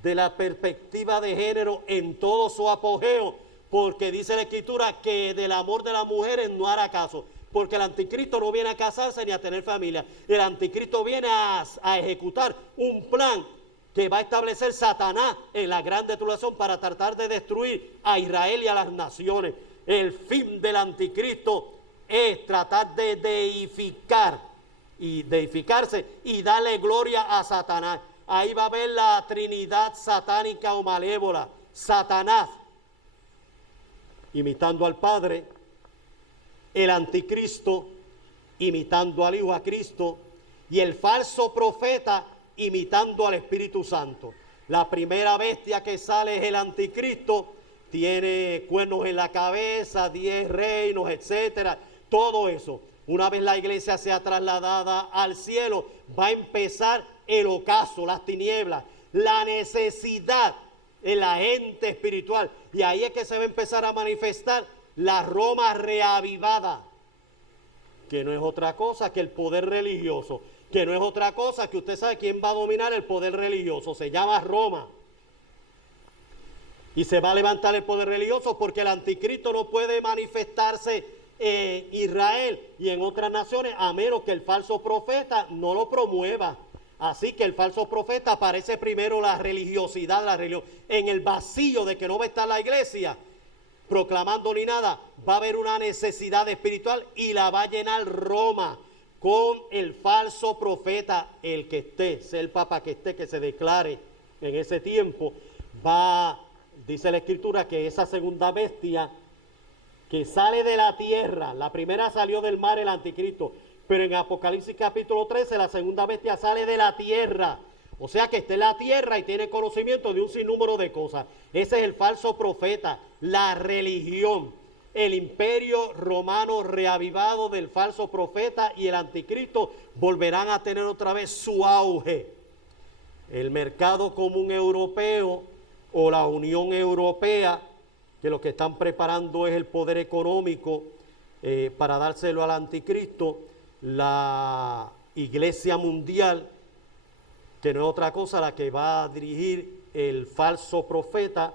de la perspectiva de género en todo su apogeo, porque dice la Escritura que del amor de las mujeres no hará caso, porque el anticristo no viene a casarse ni a tener familia. El anticristo viene a ejecutar un plan que va a establecer Satanás en la gran tribulación para tratar de destruir a Israel y a las naciones. El fin del anticristo es tratar de deificarse y darle gloria a Satanás. Ahí va a haber la trinidad satánica o malévola. Satanás imitando al Padre, el anticristo imitando al Hijo, a Cristo, y el falso profeta imitando al Espíritu Santo. La primera bestia que sale es el anticristo, tiene cuernos en la cabeza, 10 reinos, etcétera, todo eso. Una vez la iglesia sea trasladada al cielo, va a empezar el ocaso, las tinieblas, la necesidad en la gente espiritual. Y ahí es que se va a empezar a manifestar la Roma reavivada, que no es otra cosa que el poder religioso, que no es otra cosa que usted sabe quién va a dominar el poder religioso. Se llama Roma. Y se va a levantar el poder religioso porque el anticristo no puede manifestarse en Israel y en otras naciones a menos que el falso profeta no lo promueva. Así que el falso profeta aparece primero la religiosidad, la religión. En el vacío de que no va a estar la iglesia proclamando ni nada, va a haber una necesidad espiritual y la va a llenar Roma con el falso profeta, el que esté, sea el papa que esté, que se declare en ese tiempo. Dice la Escritura que esa segunda bestia que sale de la tierra, la primera salió del mar, el anticristo, pero en Apocalipsis capítulo 13 la segunda bestia sale de la tierra, o sea que está en la tierra y tiene conocimiento de un sinnúmero de cosas. Ese es el falso profeta, la religión. el imperio romano reavivado del falso profeta y el anticristo volverán a tener otra vez su auge. El mercado común europeo o la Unión Europea, que lo que están preparando es el poder económico para dárselo al anticristo, la Iglesia Mundial, que no es otra cosa la que va a dirigir el falso profeta,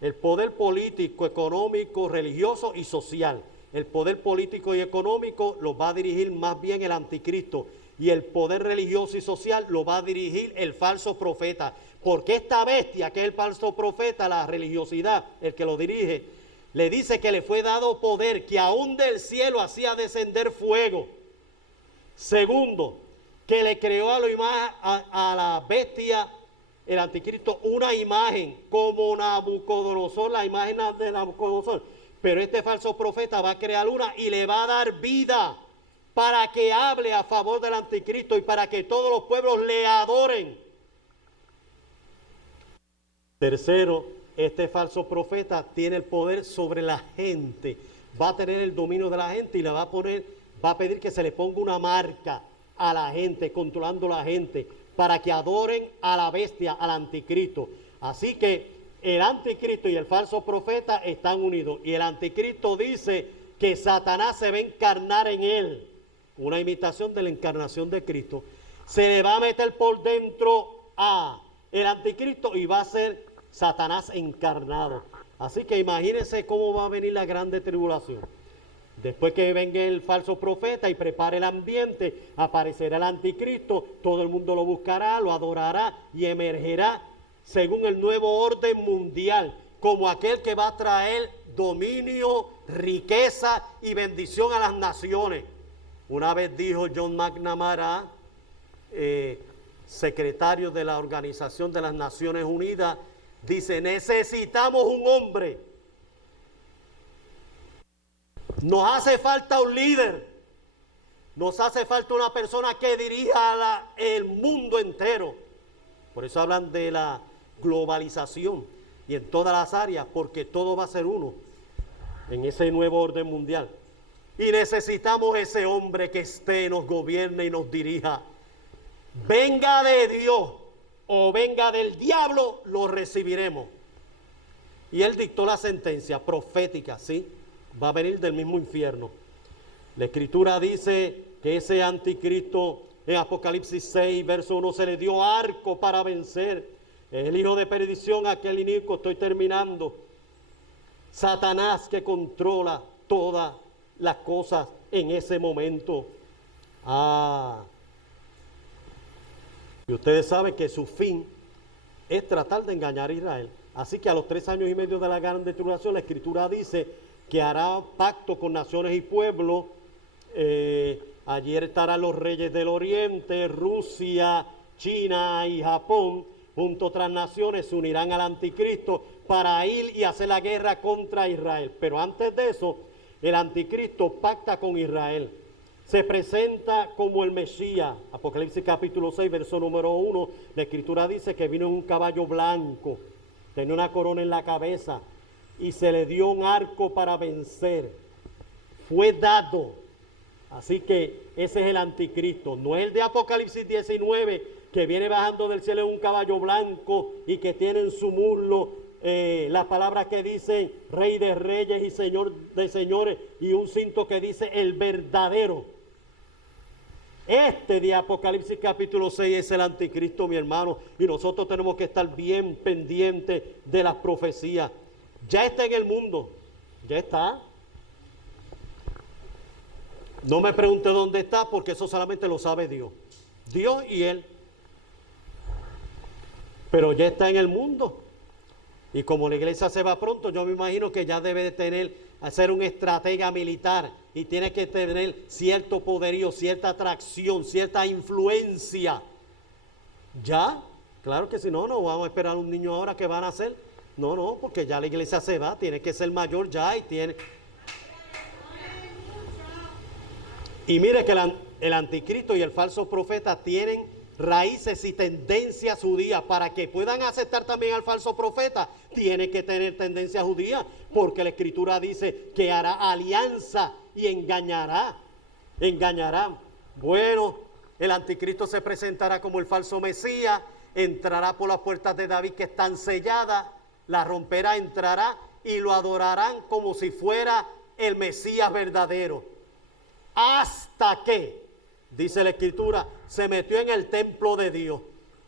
el poder político, económico, religioso y social. El poder político y económico lo va a dirigir más bien el anticristo, y el poder religioso y social lo va a dirigir el falso profeta. Porque esta bestia, que es el falso profeta, la religiosidad, el que lo dirige, le dice que le fue dado poder, que aún del cielo hacía descender fuego. Segundo, que le creó a la bestia, el anticristo, una imagen como Nabucodonosor, la imagen de Nabucodonosor. Pero este falso profeta va a crear una y le va a dar vida para que hable a favor del anticristo y para que todos los pueblos le adoren. Tercero, este falso profeta tiene el poder sobre la gente. Va a tener el dominio de la gente y le va a pedir que se le ponga una marca a la gente, controlando a la gente, para que adoren a la bestia, al anticristo. Así que el anticristo y el falso profeta están unidos. Y el anticristo dice que Satanás se va a encarnar en él. Una imitación de la encarnación de Cristo. Se le va a meter por dentro a el anticristo y va a ser Satanás encarnado. Así que imagínense cómo va a venir la grande tribulación. Después que venga el falso profeta y prepare el ambiente, aparecerá el anticristo, todo el mundo lo buscará, lo adorará y emergerá según el nuevo orden mundial, como aquel que va a traer dominio, riqueza y bendición a las naciones. Una vez dijo John McNamara, secretario de la Organización de las Naciones Unidas, dice: necesitamos un hombre. Nos hace falta un líder. Nos hace falta una persona que dirija el mundo entero. Por eso hablan de la globalización y en todas las áreas, porque todo va a ser uno en ese nuevo orden mundial. Y necesitamos ese hombre que nos gobierne y nos dirija. Venga de Dios o venga del diablo, lo recibiremos. Y él dictó la sentencia profética, ¿sí? Va a venir del mismo infierno. La Escritura dice que ese anticristo, en Apocalipsis 6, verso 1, se le dio arco para vencer. Es el hijo de perdición, aquel inicuo, estoy terminando. Satanás, que controla todas las cosas en ese momento. Y ustedes saben que su fin es tratar de engañar a Israel. Así que a los 3 años y medio de la grande tribulación, la Escritura dice que hará pacto con naciones y pueblos. Allí estarán los reyes del oriente, Rusia, China y Japón, junto a otras naciones, se unirán al anticristo para ir y hacer la guerra contra Israel. Pero antes de eso, el anticristo pacta con Israel. Se presenta como el Mesías. Apocalipsis capítulo 6, verso número 1, la Escritura dice que vino en un caballo blanco, tenía una corona en la cabeza y se le dio un arco para vencer. Fue dado. Así que ese es el anticristo. No es el de Apocalipsis 19, que viene bajando del cielo en un caballo blanco y que tiene en su muslo las palabras que dicen Rey de Reyes y Señor de Señores, y un cinto que dice el verdadero. Este de Apocalipsis capítulo 6 es el anticristo, mi hermano, y nosotros tenemos que estar bien pendientes de las profecías. Ya está en el mundo, ya está. No me pregunte dónde está, porque eso solamente lo sabe Dios. Dios y Él. Pero ya está en el mundo. Y como la iglesia se va pronto, yo me imagino que ya debe de ser un estratega militar y tiene que tener cierto poderío, cierta atracción, cierta influencia. ¿Ya? Claro que si no, no vamos a esperar a un niño ahora que van a hacer. No, porque ya la iglesia se va, tiene que ser mayor ya y tiene... Y mire que el anticristo y el falso profeta tienen raíces y tendencias judías. Para que puedan aceptar también al falso profeta, tiene que tener tendencia judía, porque la Escritura dice que hará alianza y engañará. Bueno, el anticristo se presentará como el falso Mesías, entrará por las puertas de David que están selladas, la romperá, entrará y lo adorarán como si fuera el Mesías verdadero. Hasta que, dice la Escritura, se metió en el templo de Dios,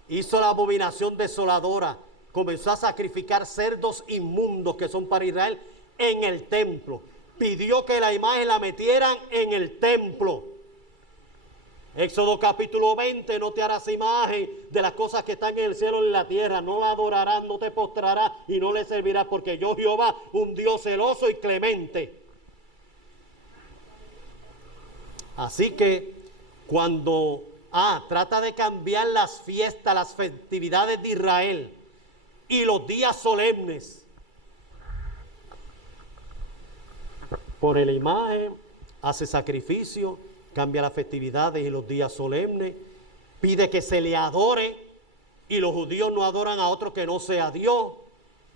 hizo la abominación desoladora, comenzó a sacrificar cerdos inmundos que son para Israel en el templo. Pidió que la imagen la metieran en el templo. Éxodo capítulo 20, no te harás imagen de las cosas que están en el cielo y en la tierra, no la adorarás, no te postrarás y no le servirás, porque yo Jehová, un Dios celoso y clemente. Así que cuando trata de cambiar las fiestas, las festividades de Israel y los días solemnes por la imagen, hace sacrificio, cambia las festividades y los días solemnes, pide que se le adore y los judíos no adoran a otro que no sea Dios.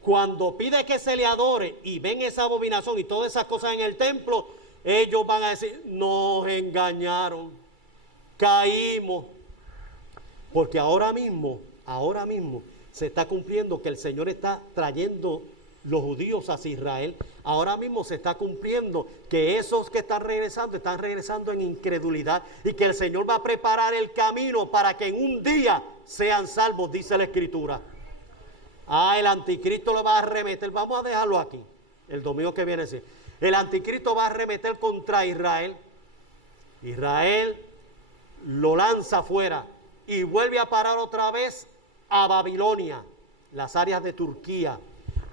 Cuando pide que se le adore y ven esa abominación y todas esas cosas en el templo, ellos van a decir, nos engañaron, caímos. Porque ahora mismo se está cumpliendo que el Señor está trayendo los judíos hacia Israel. Ahora mismo se está cumpliendo que esos que están regresando en incredulidad, y que el Señor va a preparar el camino para que en un día sean salvos, dice la Escritura. El anticristo lo va a arremeter, vamos a dejarlo aquí, el domingo que viene. El anticristo va a arremeter contra Israel. Israel lo lanza afuera y vuelve a parar otra vez a Babilonia, las áreas de Turquía,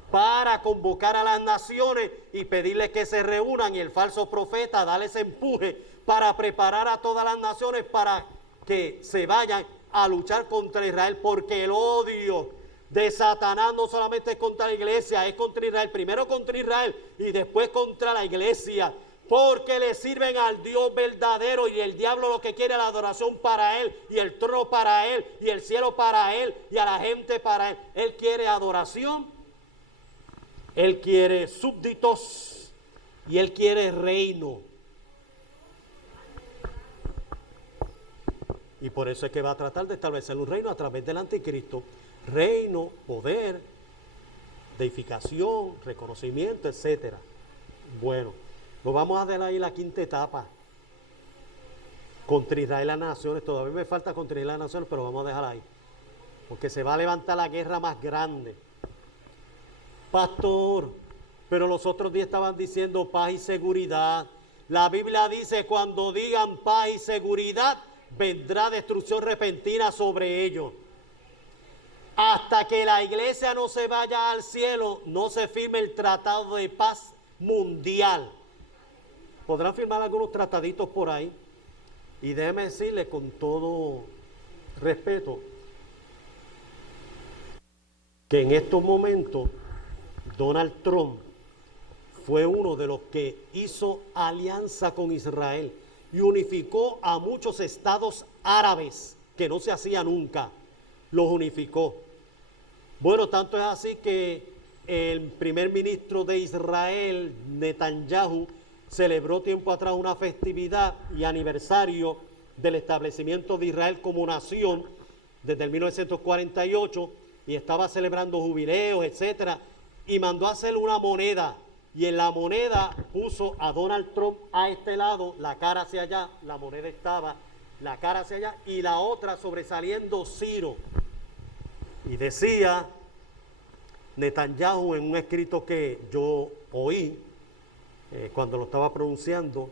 para convocar a las naciones y pedirles que se reúnan, y el falso profeta darles empuje para preparar a todas las naciones para que se vayan a luchar contra Israel, porque el odio de Satanás no solamente es contra la iglesia, es contra Israel, primero contra Israel y después contra la iglesia, porque le sirven al Dios verdadero, y el diablo lo que quiere es la adoración para él, y el trono para él, y el cielo para él, y a la gente para él. Él quiere adoración, él quiere súbditos y él quiere reino. Y por eso es que va a tratar de establecer un reino a través del anticristo. Reino, poder, deificación, reconocimiento, etcétera. Bueno, nos vamos a dejar ahí la quinta etapa. Contra Israel las naciones, todavía me falta contra Israel las naciones, pero vamos a dejar ahí, porque se va a levantar la guerra más grande. Pastor, pero los otros días estaban diciendo paz y seguridad. La Biblia dice, cuando digan paz y seguridad, vendrá destrucción repentina sobre ellos. Hasta que la iglesia no se vaya al cielo, no se firme el tratado de paz mundial. Podrán firmar algunos trataditos por ahí. Y déjeme decirle con todo respeto que en estos momentos Donald Trump fue uno de los que hizo alianza con Israel y unificó a muchos estados árabes, que no se hacía nunca. Los unificó. Bueno, tanto es así que el primer ministro de Israel, Netanyahu, celebró tiempo atrás una festividad y aniversario del establecimiento de Israel como nación desde el 1948, y estaba celebrando jubileos, etcétera, y mandó a hacer una moneda, y en la moneda puso a Donald Trump a este lado, la cara hacia allá, la moneda estaba la cara hacia allá, y la otra sobresaliendo Ciro. Y decía Netanyahu en un escrito que yo oí cuando lo estaba pronunciando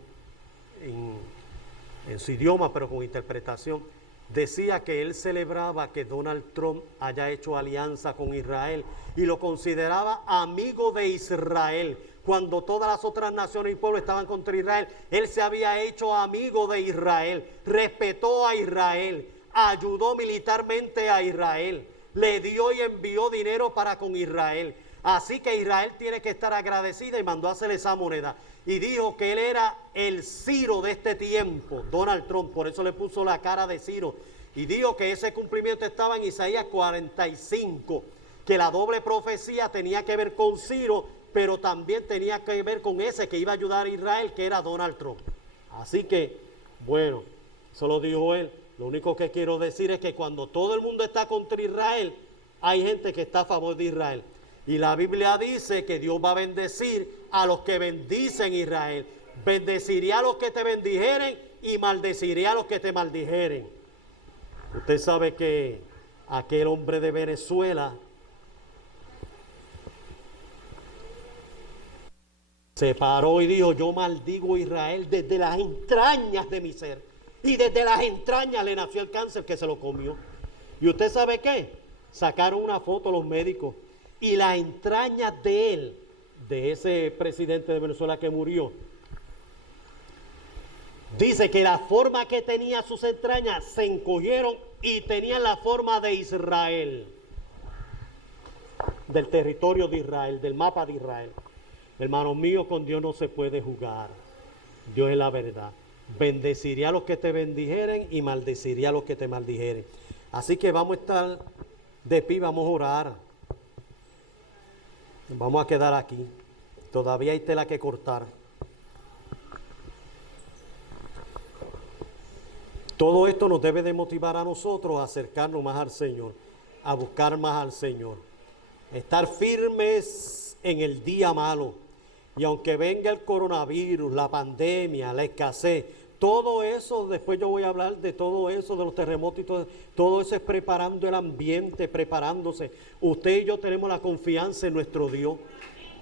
en su idioma, pero con interpretación, decía que él celebraba que Donald Trump haya hecho alianza con Israel y lo consideraba amigo de Israel. Cuando todas las otras naciones y pueblos estaban contra Israel, él se había hecho amigo de Israel, respetó a Israel, ayudó militarmente a Israel, le dio y envió dinero para con Israel. Así que Israel tiene que estar agradecida y mandó a hacer esa moneda. Y dijo que él era el Ciro de este tiempo, Donald Trump, por eso le puso la cara de Ciro. Y dijo que ese cumplimiento estaba en Isaías 45, que la doble profecía tenía que ver con Ciro, pero también tenía que ver con ese que iba a ayudar a Israel, que era Donald Trump. Así que, bueno, eso lo dijo él. Lo único que quiero decir es que cuando todo el mundo está contra Israel, hay gente que está a favor de Israel. Y la Biblia dice que Dios va a bendecir a los que bendicen Israel. Bendeciré a los que te bendijeren y maldeciré a los que te maldijeren. Usted sabe que aquel hombre de Venezuela se paró y dijo: yo maldigo a Israel desde las entrañas de mi ser. Y desde las entrañas le nació el cáncer que se lo comió. ¿Y usted sabe qué? Sacaron una foto los médicos y las entrañas de él, de ese presidente de Venezuela que murió, dice que la forma que tenía sus entrañas se encogieron y tenían la forma de Israel, del territorio de Israel, del mapa de Israel. Hermano mío, con Dios no se puede jugar. Dios es la verdad. Bendeciré a los que te bendijeren y maldeciré a los que te maldijeren. Así que vamos a estar de pie, vamos a orar. Vamos a quedar aquí. Todavía hay tela que cortar. Todo esto nos debe de motivar a nosotros a acercarnos más al Señor, a buscar más al Señor, estar firmes en el día malo. Y aunque venga el coronavirus, la pandemia, la escasez, todo eso, después yo voy a hablar de todo eso, de los terremotos y todo eso es preparando el ambiente, preparándose. Usted y yo tenemos la confianza en nuestro Dios.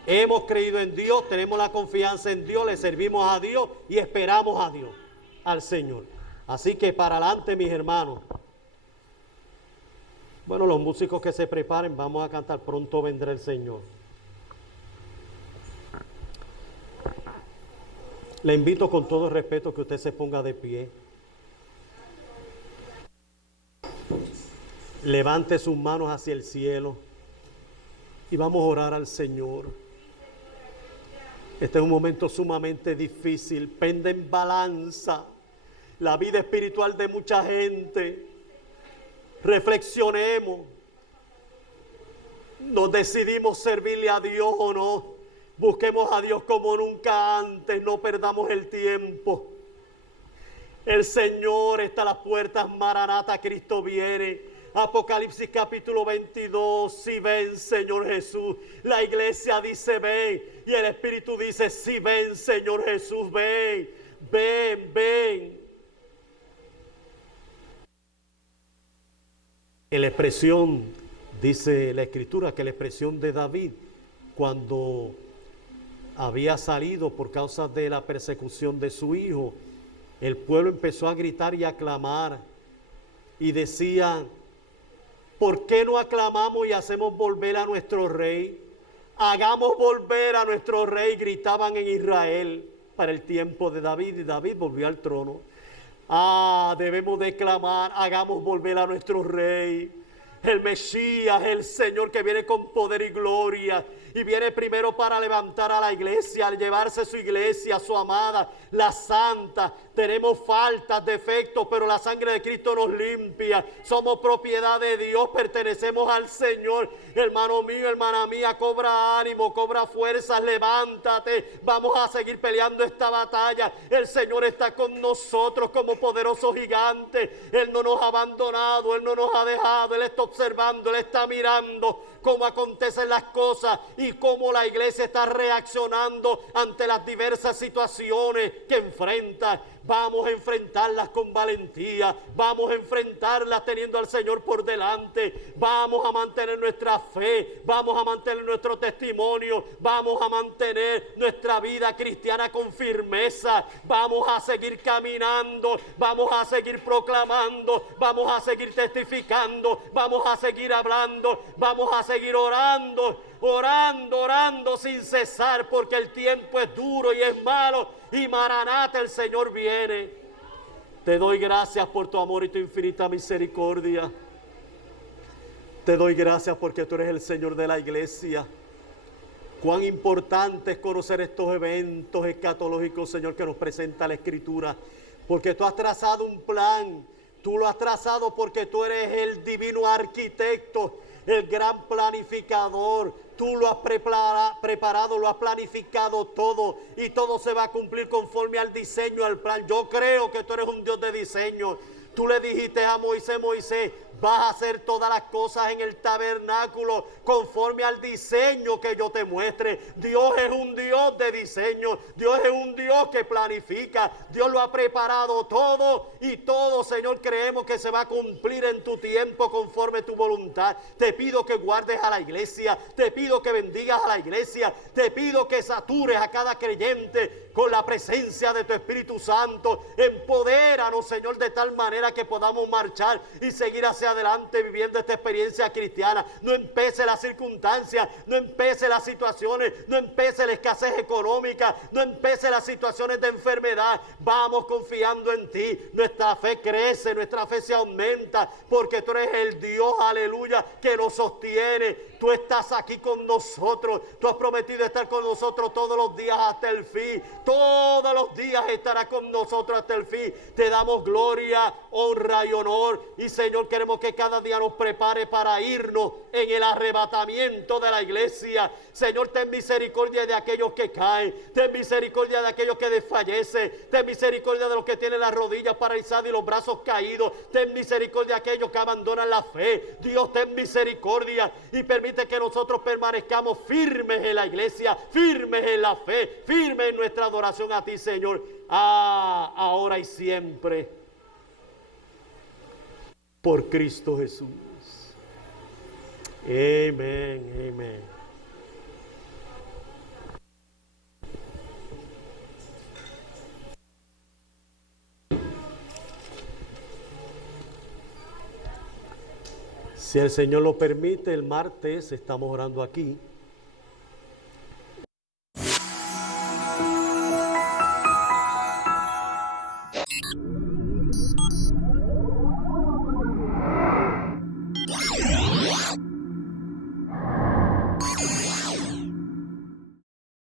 Hemos creído en Dios, tenemos la confianza en Dios, le servimos a Dios y esperamos a Dios, al Señor. Así que para adelante, mis hermanos. Bueno, los músicos que se preparen, vamos a cantar Pronto vendrá el Señor. Le invito con todo respeto que usted se ponga de pie. Levante sus manos hacia el cielo y vamos a orar al Señor. Este es un momento sumamente difícil, pende en balanza la vida espiritual de mucha gente. Reflexionemos. ¿Nos decidimos servirle a Dios o no? Busquemos a Dios como nunca antes, no perdamos el tiempo. El Señor está a las puertas, Maranata, Cristo viene. Apocalipsis capítulo 22, si ven, Señor Jesús. La iglesia dice ven y el Espíritu dice si ven, Señor Jesús, ven, ven, ven. En la expresión, dice la Escritura, que la expresión de David, cuando había salido por causa de la persecución de su hijo, el pueblo empezó a gritar y a clamar y decían: ¿por qué no aclamamos y hacemos volver a nuestro rey? Hagamos volver a nuestro rey, gritaban en Israel para el tiempo de David, y David volvió al trono. Debemos de clamar, hagamos volver a nuestro rey. El Mesías, el Señor que viene con poder y gloria, y viene primero para levantar a la iglesia, al llevarse su iglesia, su amada, la santa. Tenemos faltas, defectos, pero la sangre de Cristo nos limpia. Somos propiedad de Dios, pertenecemos al Señor. Hermano mío, hermana mía, cobra ánimo, cobra fuerzas, levántate. Vamos a seguir peleando esta batalla. El Señor está con nosotros como poderoso gigante. Él no nos ha abandonado, Él no nos ha dejado. Él está observando, Él está mirando cómo acontecen las cosas y cómo la iglesia está reaccionando ante las diversas situaciones que enfrenta. Vamos a enfrentarlas con valentía, vamos a enfrentarlas teniendo al Señor por delante, vamos a mantener nuestra fe, vamos a mantener nuestro testimonio, vamos a mantener nuestra vida cristiana con firmeza, vamos a seguir caminando, vamos a seguir proclamando, vamos a seguir testificando, vamos a seguir hablando, vamos a seguir orando, orando sin cesar, porque el tiempo es duro y es malo, y Maranata, el Señor viene. Te doy gracias por tu amor y tu infinita misericordia. Te doy gracias porque tú eres el Señor de la iglesia. Cuán importante es conocer estos eventos escatológicos, Señor, que nos presenta la Escritura. Porque tú has trazado un plan. Tú lo has trazado porque tú eres el divino arquitecto, el gran planificador. Tú lo has preparado, lo has planificado todo y todo se va a cumplir conforme al diseño, al plan. Yo creo que tú eres un Dios de diseño. Tú le dijiste a Moisés, Moisés, vas a hacer todas las cosas en el tabernáculo conforme al diseño que yo te muestre. Dios es un Dios de diseño. Dios es un Dios que planifica. Dios lo ha preparado todo y todo, Señor, creemos que se va a cumplir en tu tiempo conforme tu voluntad. Te pido que guardes a la iglesia. Te pido que bendigas a la iglesia. Te pido que satures a cada creyente con la presencia de tu Espíritu Santo. Empodéranos, Señor, de tal manera que podamos marchar y seguir hacia adelante viviendo esta experiencia cristiana. No empece las circunstancias, no empece las situaciones, no empece la escasez económica, no empece las situaciones de enfermedad. Vamos confiando en ti. Nuestra fe crece, nuestra fe se aumenta, porque tú eres el Dios, aleluya, que nos sostiene. Tú estás aquí con nosotros. Tú has prometido estar con nosotros todos los días hasta el fin. Todos los días estarás con nosotros hasta el fin. Te damos gloria, honra y honor. Y Señor, queremos que cada día nos prepare para irnos en el arrebatamiento de la iglesia. Señor, ten misericordia de aquellos que caen. Ten misericordia de aquellos que desfallecen. Ten misericordia de los que tienen las rodillas paralizadas y los brazos caídos. Ten misericordia de aquellos que abandonan la fe. Dios, ten misericordia y permite que nosotros permanezcamos firmes en la iglesia, firmes en la fe, firmes en nuestra adoración a ti, Señor, ahora y siempre, por Cristo Jesús. Amén, amén. Si el Señor lo permite, el martes estamos orando aquí